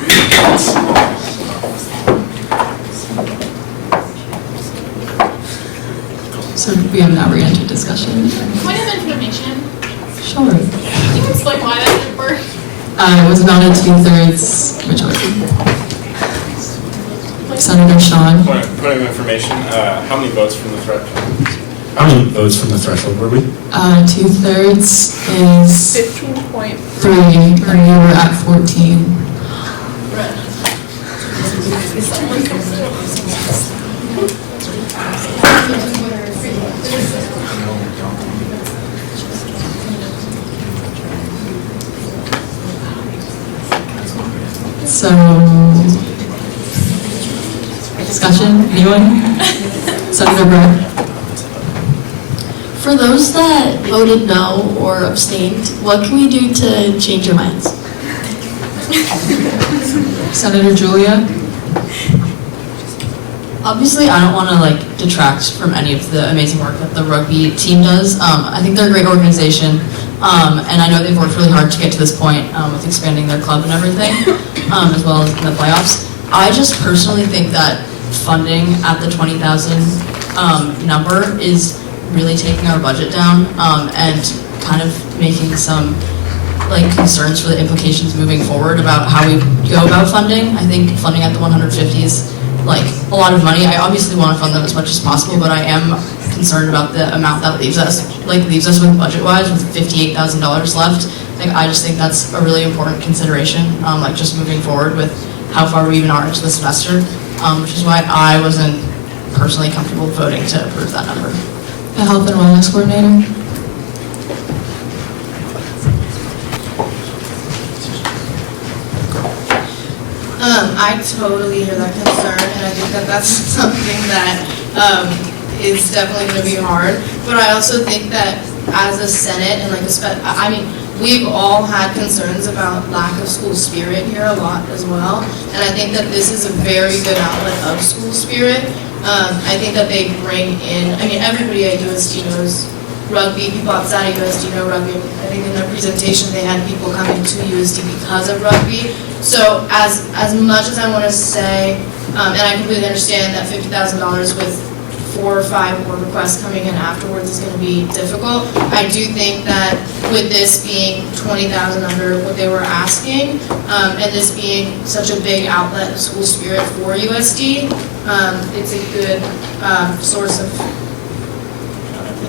So we have now re-entered discussion. Point of information. Sure. Can you explain why that didn't work? It was not a 2/3 majority. Senator Sean. Point of information, how many votes from the threshold? How many votes from the threshold were we? 2/3 is 15.3. and we were at 14. So, discussion, anyone? Senator Brooke? For those that voted no or abstained, what can we do to change your minds? Senator Julia? Obviously, I don't want to like detract from any of the amazing work that the rugby team does. I think they're a great organization, and I know they've worked really hard to get to this point with expanding their club and everything, as well as in the playoffs. I just personally think that funding at the 20,000 number is really taking our budget down and kind of making some like concerns for the implications moving forward about how we go about funding. I think funding at the 150 is like a lot of money. I obviously want to fund them as much as possible, but I am concerned about the amount that leaves us with budget-wise with $58,000 left. Like I just think that's a really important consideration, like just moving forward with how far we even are into the semester, which is why I wasn't personally comfortable voting to approve that number. The Health and Wellness Coordinator. I totally hear that concern, and I think that that's something that is definitely going to be hard. But I also think that as a Senate and like I mean, we've all had concerns about lack of school spirit here a lot as well, and I think that this is a very good outlet of school spirit. I think that they bring in, I mean, everybody at USD knows rugby, people outside of USD know rugby. I think in their presentation they had people coming to USD because of rugby. So as much as I want to say, and I completely understand that $50,000 with 4 or 5 more requests coming in afterwards is going to be difficult, I do think that with this being 20,000 under what they were asking, and this being such a big outlet of school spirit for USD, it's a good source of.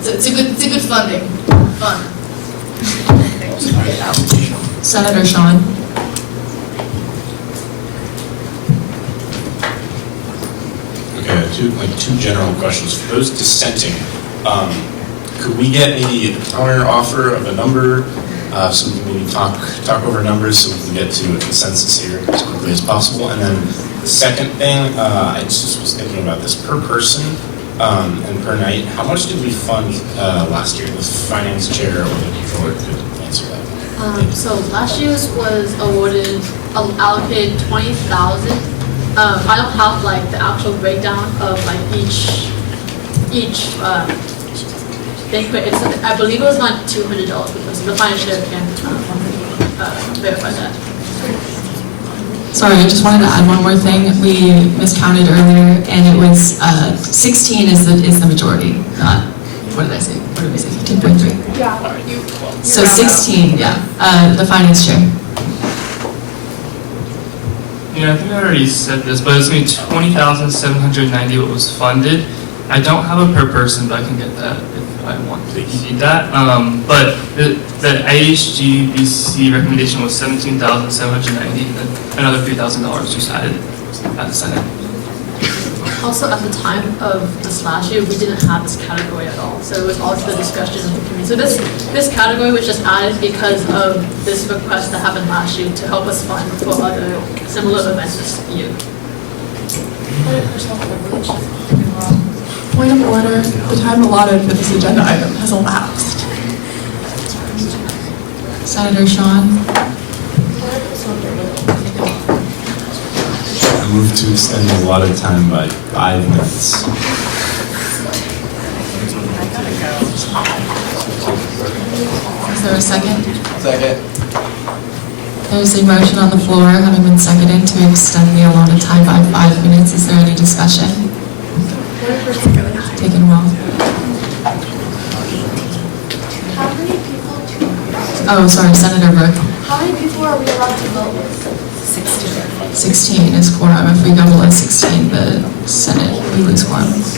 It's a good funding. Fun. Senator Sean. Okay, two general questions. For those dissenting, could we get maybe a counter offer of a number so we can maybe talk over numbers so we can get to a consensus here as quickly as possible? And then the second thing, I just was thinking about this per person and per night. How much did we fund last year? The finance chair or the controller could answer that. So last year's was allocated 20,000. I don't have like the actual breakdown of like each thing, but I believe it was not $200 because the finance chair can verify that. Sorry, I just wanted to add one more thing. We miscounted earlier, and it was 16 is the majority, not, what did I say? What did we say? 15.3. Yeah. So 16, yeah. The finance chair. Yeah, I think I already said this, but it's going to be $20,790 what was funded. I don't have a per person, but I can get that if I want to. You need that. But the ASG recommendation was $17,790, and another $3,000 just added at the Senate. Also, at the time of this last year, we didn't have this category at all. So it was also the discussion of the community. So this category was just added because of this request that happened last year to help us fund for other similar events this year. Point of order, the time allotted for this agenda item has elapsed. Senator Sean. I move to extend the allotted time by 5 minutes. Is there a second? Second. There's a motion on the floor, having been seconded, to extend the allotted time by 5 minutes. Is there any discussion? Taken well. How many people? Oh, sorry, Senator Brooke. How many people are we allowed to vote with? 16 is quorum. If we go below 16, the Senate, we lose quorum. Is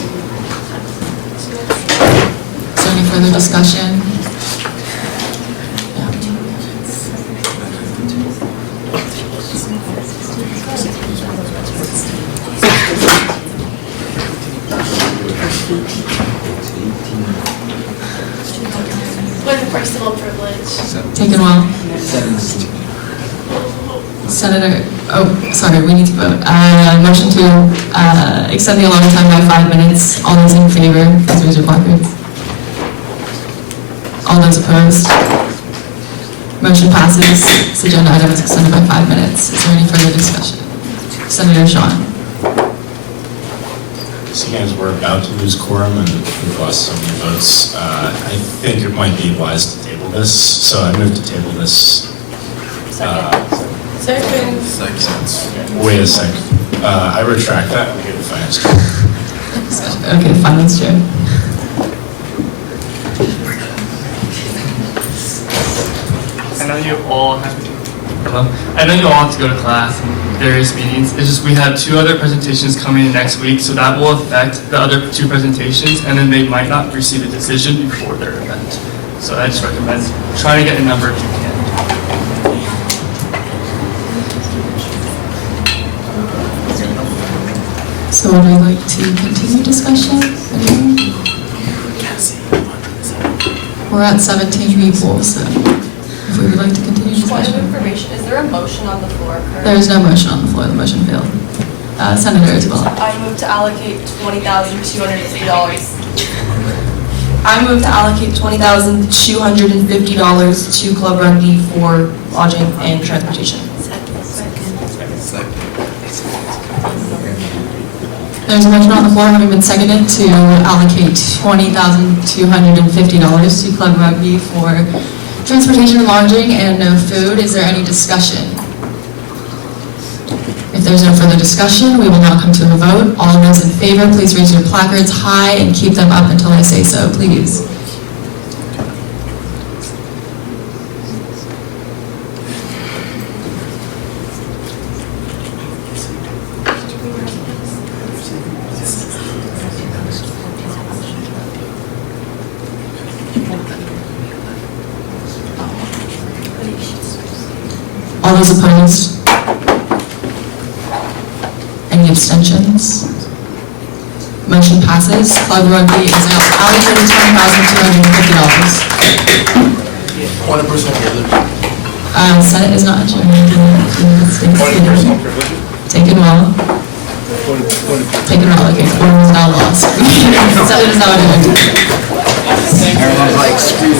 there any further discussion? With personal privilege. Taken well. Senator, oh, sorry, we need to vote. Motion to extend the allotted time by 5 minutes. All those in favor, please raise your placards. All those opposed? Motion passes. This agenda item is extended by 5 minutes. Is there any further discussion? Senator Sean. seeing as we're about to lose quorum and we've lost so many votes, I think it might be wise to table this. So I move to table this. Second. Wait a second. I retract that. We'll give the finance chair. Okay, finance chair. I know you all have to. I know you all have to go to class and various meetings. It's just we have 2 other presentations coming in next week, so that will affect the other 2 presentations, and then they might not receive a decision before their event. So I just recommend trying to get a number if you can. So would we like to continue discussion? Anyone? We're at 17 people, so if we would like to continue Point of discussion. information, is there a motion on the floor? There is no motion on the floor, the motion failed. Senator Isabella. I move to allocate $20,250. I move to allocate $20,250 to Club Rugby for lodging and transportation. There's a motion on the floor having been seconded to allocate $20,250 to Club Rugby for transportation and lodging and no food. Is there any discussion? If there's no further discussion, we will now come to a vote. All those in favor, please raise your placards high and keep them up until I say so, please. All those opposed? Any abstentions? Motion passes. Club Rugby is now allocated $20,250. Point of personal privilege. Senate is not adjourned. Taken well. Taken well. Okay, quorum is now lost. Senate is now adjourned. Everyone's like, screw